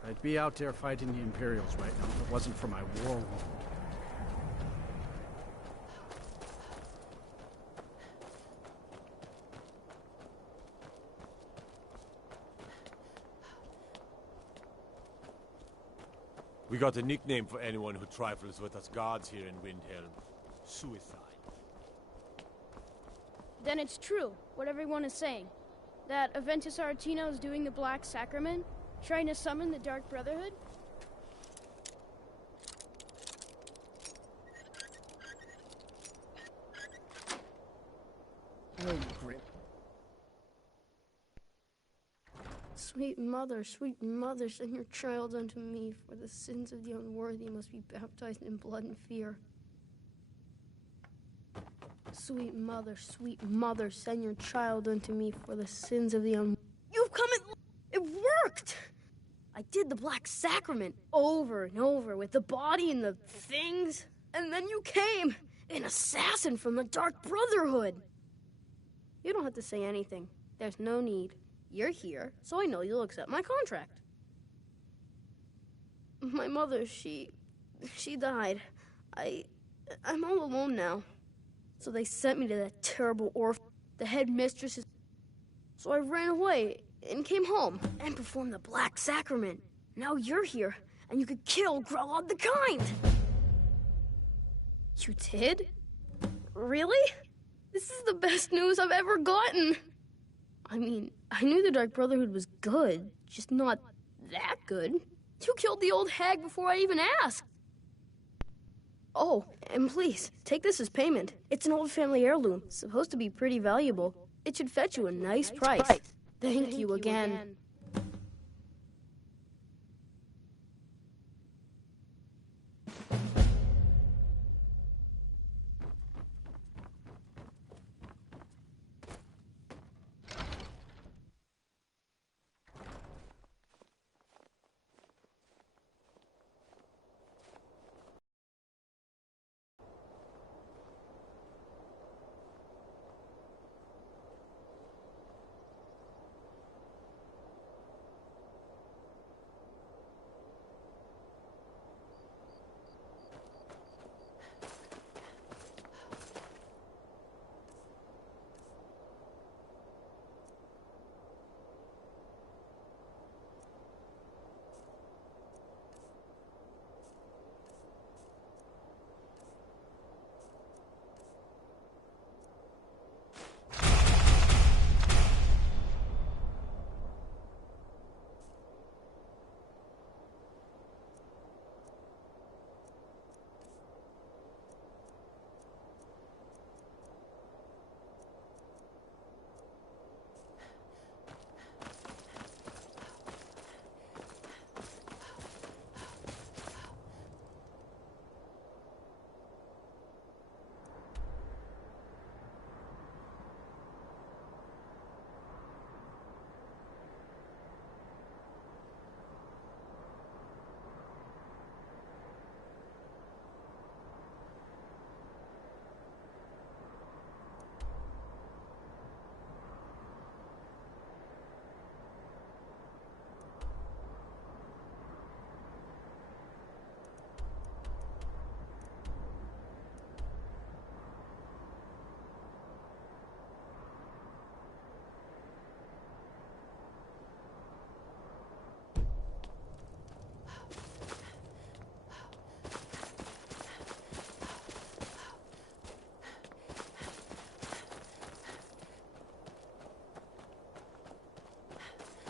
I'd be out there fighting the Imperials right now if it wasn't for my war wound. We got a nickname for anyone who trifles with us gods here in Windhelm. Suicide. Then it's true, what everyone is saying. That Aventus Aretino is doing the Black Sacrament, trying to summon the Dark Brotherhood? Oh, Grim. Sweet mother, send your child unto me, for the sins of the unworthy must be baptized in blood and fear. Sweet mother, send your child unto me, for the sins of the You've come at... It worked! I did the Black Sacrament over and over with the body and the things, and then you came, an assassin from the Dark Brotherhood. You don't have to say anything. There's no need. You're here, so I know you'll accept my contract. My mother, she died. I'm all alone now. So they sent me to that terrible orphan. The headmistress is... So I ran away and came home and performed the Black Sacrament. Now you're here, and you could kill Grelod the Kind. You did? Really? This is the best news I've ever gotten. I mean, I knew the Dark Brotherhood was good, just not that good. You killed the old hag before I even asked. Oh, and please, take this as payment. It's an old family heirloom, supposed to be pretty valuable. It should fetch you a nice price. Thank you again.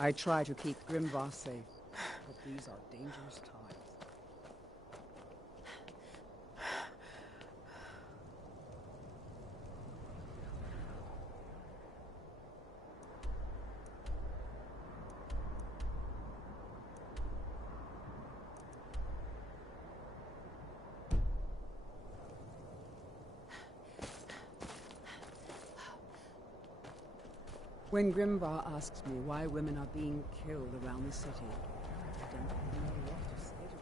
I try to keep Grimvar safe, but these are dangerous times. When Grimvar asks me why women are being killed around the city, I don't really know what to say to him.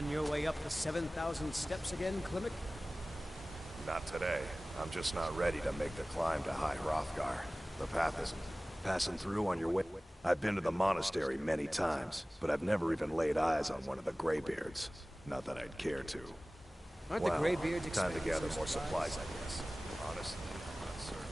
On your way up the 7,000 steps again, Klimek? Not today. I'm just not ready to make the climb to High Hrothgar. The path isn't. Passing through on your way... I've been to the monastery many times, but I've never even laid eyes on one of the Greybeards. Not that I'd care to. Aren't the Greybeards expensive? Time to gather more supplies, I guess. Honestly, I'm not certain.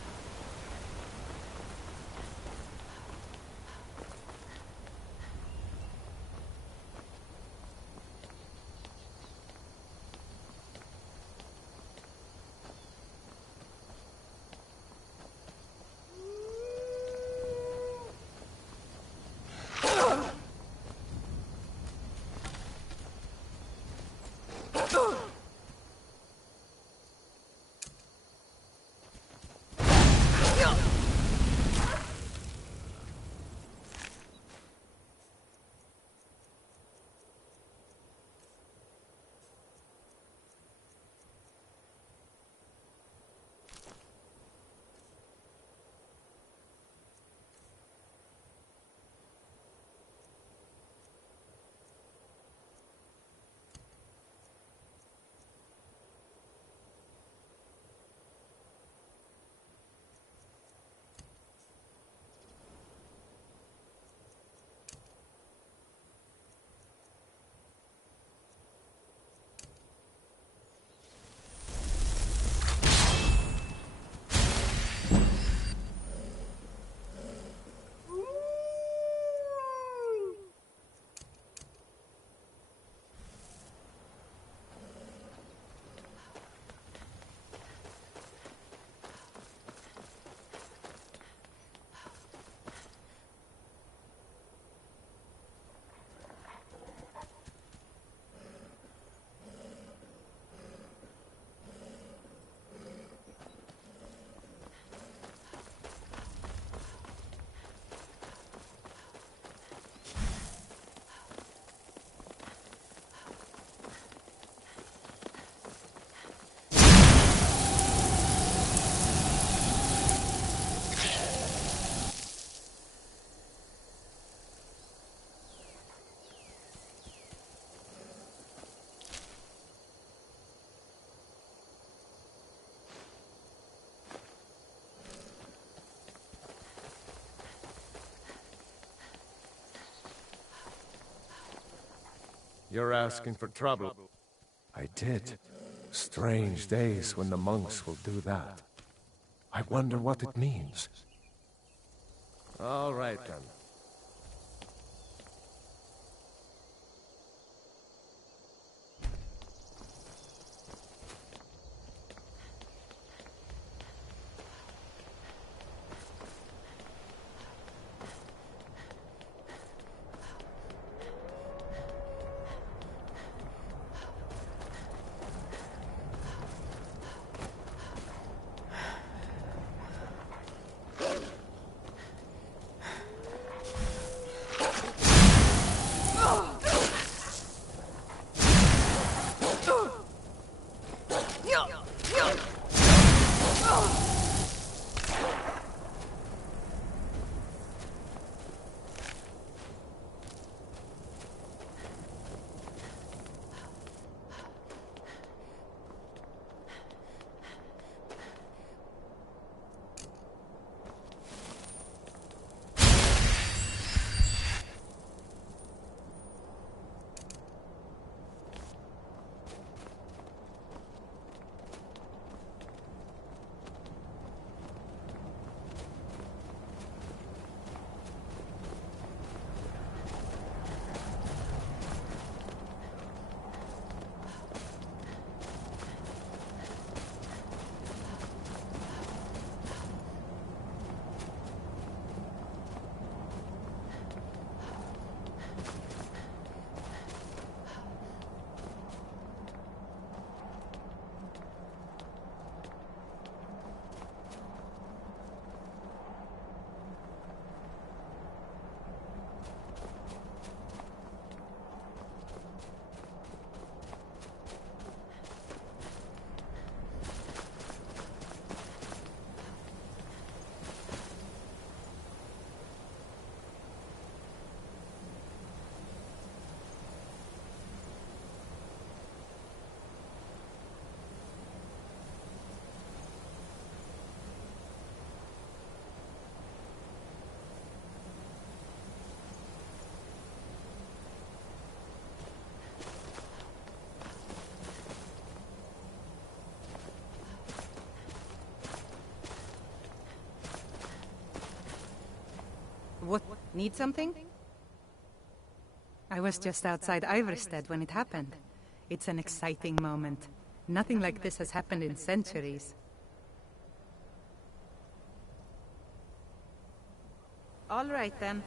You're asking for trouble. I did. Strange days when the monks will do that. I wonder what it means. All right, then. What? Need something? I was just outside Iverstead when it happened. It's an exciting moment. Nothing like this has happened in centuries. All right, then.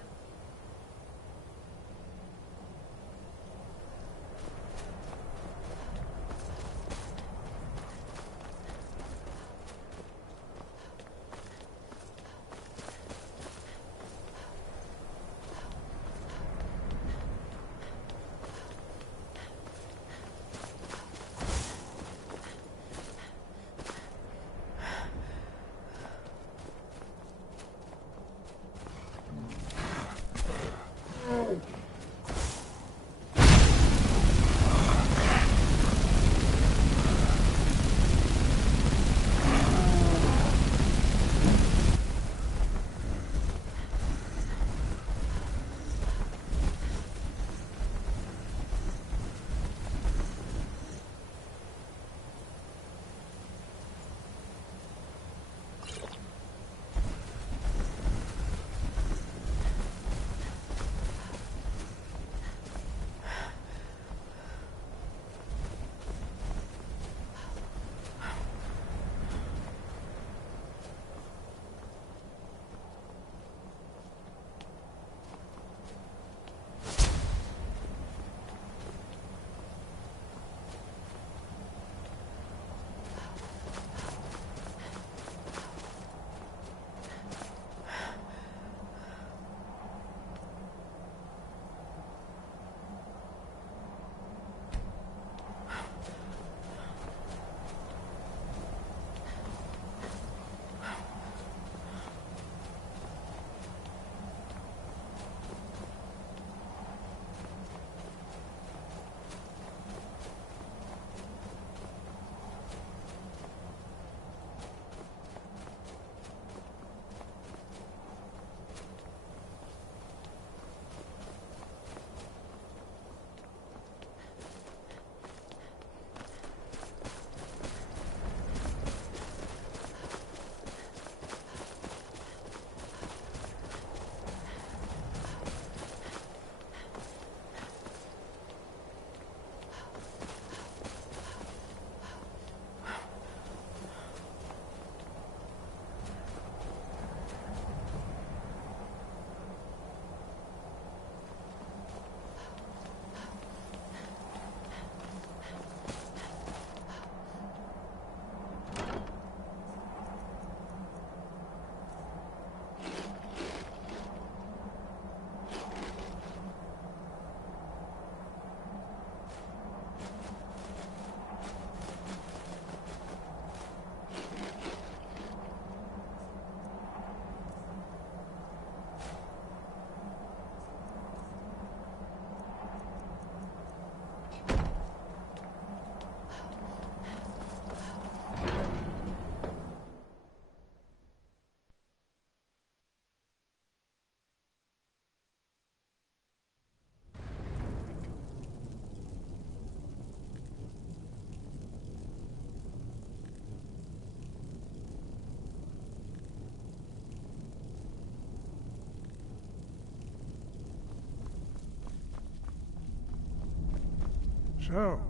So,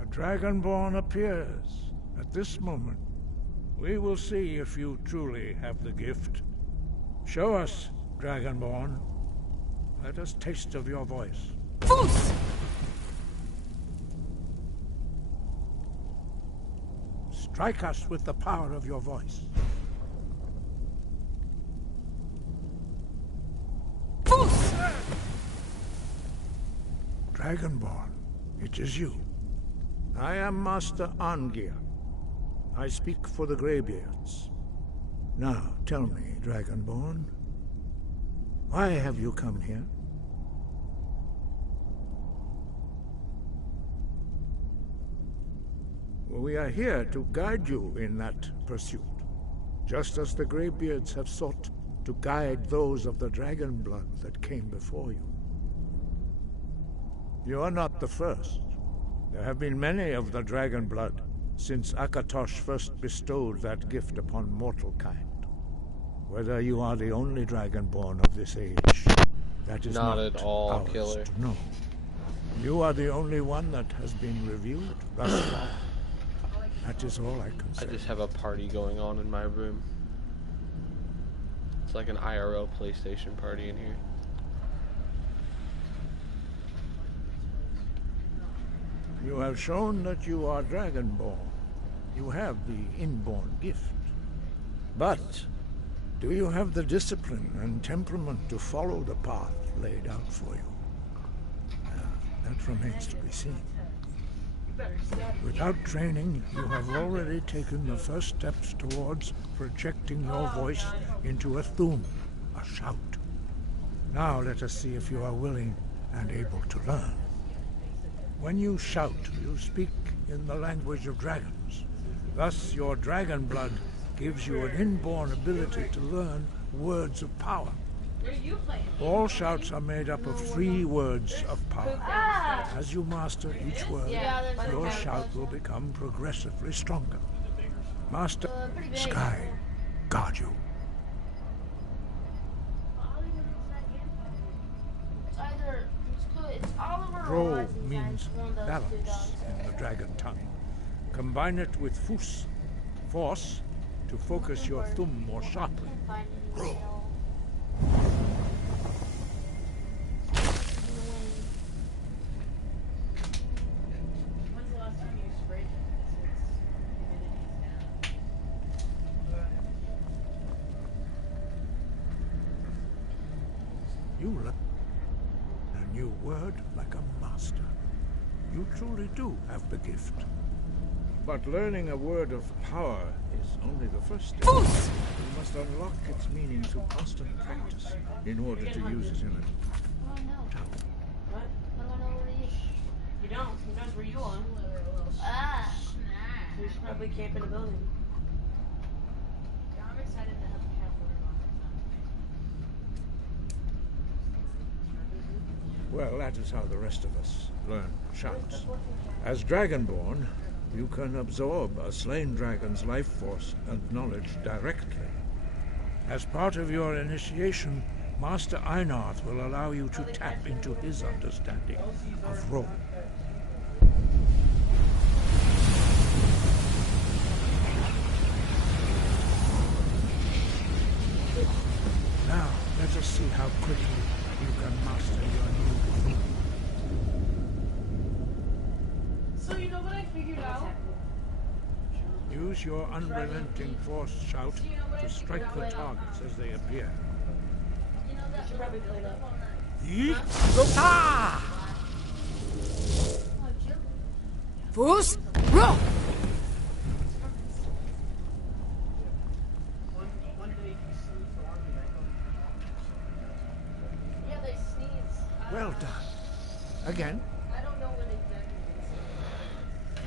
a Dragonborn appears. At this moment, we will see if you truly have the gift. Show us, Dragonborn. Let us taste of your voice. Fus! Strike us with the power of your voice. Fus! Dragonborn, it is you. I am Master Arngeir. I speak for the Greybeards. Now, tell me, Dragonborn, why have you come here? We are here to guide you in that pursuit, just as the Greybeards have sought to guide those of the dragon blood that came before you. You are not the first. There have been many of the dragon blood since Akatosh first bestowed that gift upon mortal kind. whether you are the only Dragonborn of this age. That is not at all, ours Killer. to know. You are the only one that has been reviewed thus far. That is all I can say. I just have a party going on in my room. It's like an IRL PlayStation party in here. You have shown that you are Dragonborn. You have the inborn gift. But do you have the discipline and temperament to follow the path laid out for you? That remains to be seen. Without training, you have already taken the first steps towards projecting your voice into a thum, a shout. Now let us see if you are willing and able to learn. When you shout, you speak in the language of dragons. Thus, your dragon blood gives you an inborn ability to learn words of power. All shouts are made up of 3 words of power. As you master each word, your shout will become progressively stronger. Master Sky, guard you. Ro means balance in the dragon tongue. Combine it with fus, force, to focus your thumb more sharply. Ro. You learn a new word like a master. You truly do have the gift. But learning a word of power is only the first step. You must unlock its meaning through constant practice in order to use it in it. What? I don't know where he is. You don't? He knows where you are. We should probably camp in a building. I'm excited to have a camp. Well, that is how the rest of us learn shouts. As Dragonborn, you can absorb a slain dragon's life force and knowledge directly. As part of your initiation, Master Einarth will allow you to tap into his understanding of Ro. Now, let us see how quickly you can master your new thing. So you know what I figured out? Use your unrelenting force shout to strike the targets as they appear. You know that should probably play that. Fus, Ro! Yeah, they sneeze. Well done. Again. I don't know what exactly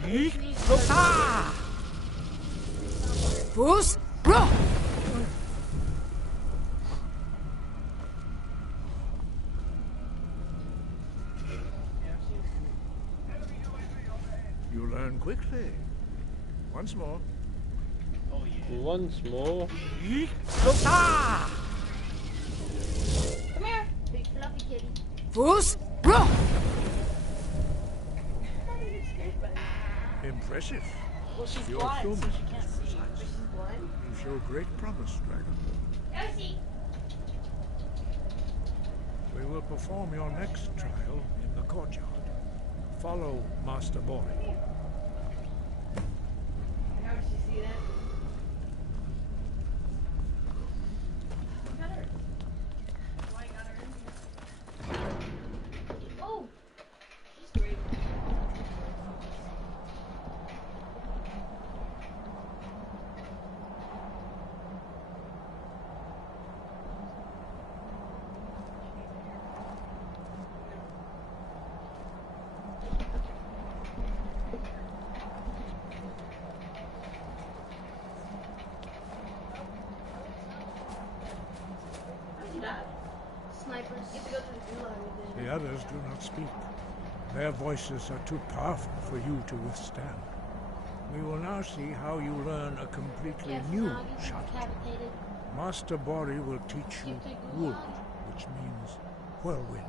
they sneeze. Fus, Ro! You learn quickly. Once more. Once more. Come here, big fluffy kitty. Fus, Ro! Impressive. Well, she's Your blind, thumb so is she can't see. precise. But she's blind. You show great promise, Dragon. Elsie! We will perform your next trial in the courtyard. Follow Master Boy. How did she see that? You got her. Why you got her in here? Oh! She's great. Snipers. Get to go to the gulag with The others do not speak. Their voices are too powerful for you to withstand. We will now see how you learn a completely new shot. Master Bori will teach you Wood, which means whirlwind.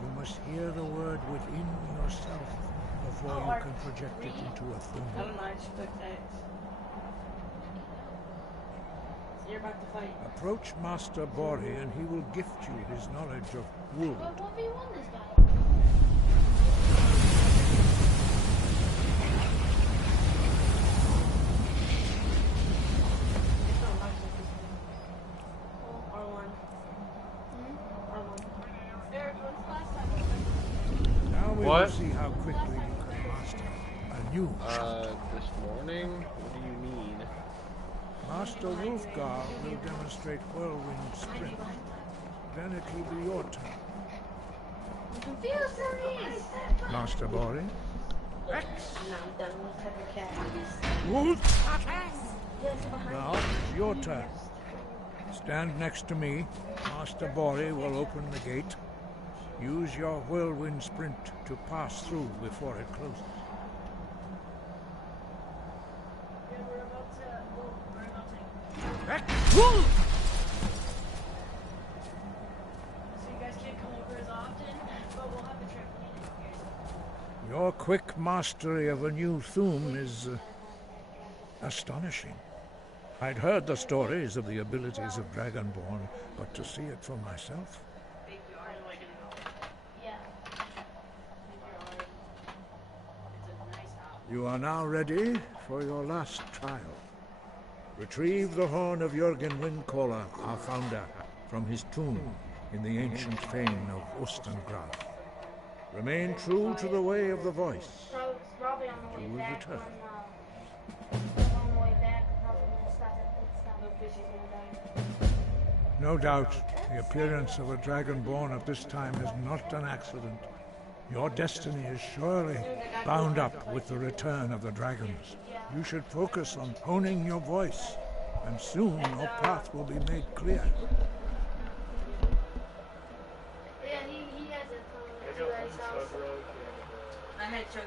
You must hear the word within yourself before you can project it into a thing. So you're about to fight. Approach Master Bori and he will gift you his knowledge of wood. But 1v1 this guy. Now we What? will see how quickly you can master a new shot. This morning? What do you need? Master Wolfgar will demonstrate whirlwind sprint. Then it will be your turn. I'm confused, Cerise! Master Bori? Now I'm done with Pepper Cat. Wolf! Yes, behind Now it's your turn. Stand next to me. Master Bori will open the gate. Use your whirlwind sprint to pass through before it closes. Yeah, we're about to So you guys can't come over as often, but we'll have a trampoline. your quick mastery of a new Thum is astonishing. I'd heard the stories of the abilities of Dragonborn, but to see it for myself. You are now ready for your last trial. Retrieve the horn of Jürgen Windcaller, our founder, from his tomb in the ancient fane of Ostengrad. Remain true to the way of the voice. Probably on the You way will back. return. On the way back, probably gonna stop at the fish is gonna die. No doubt, the appearance of a Dragonborn at this time is not an accident. Your destiny is surely bound up with the return of the dragons. You should focus on honing your voice, and soon your path will be made clear. Yeah, he has it. I had sugar.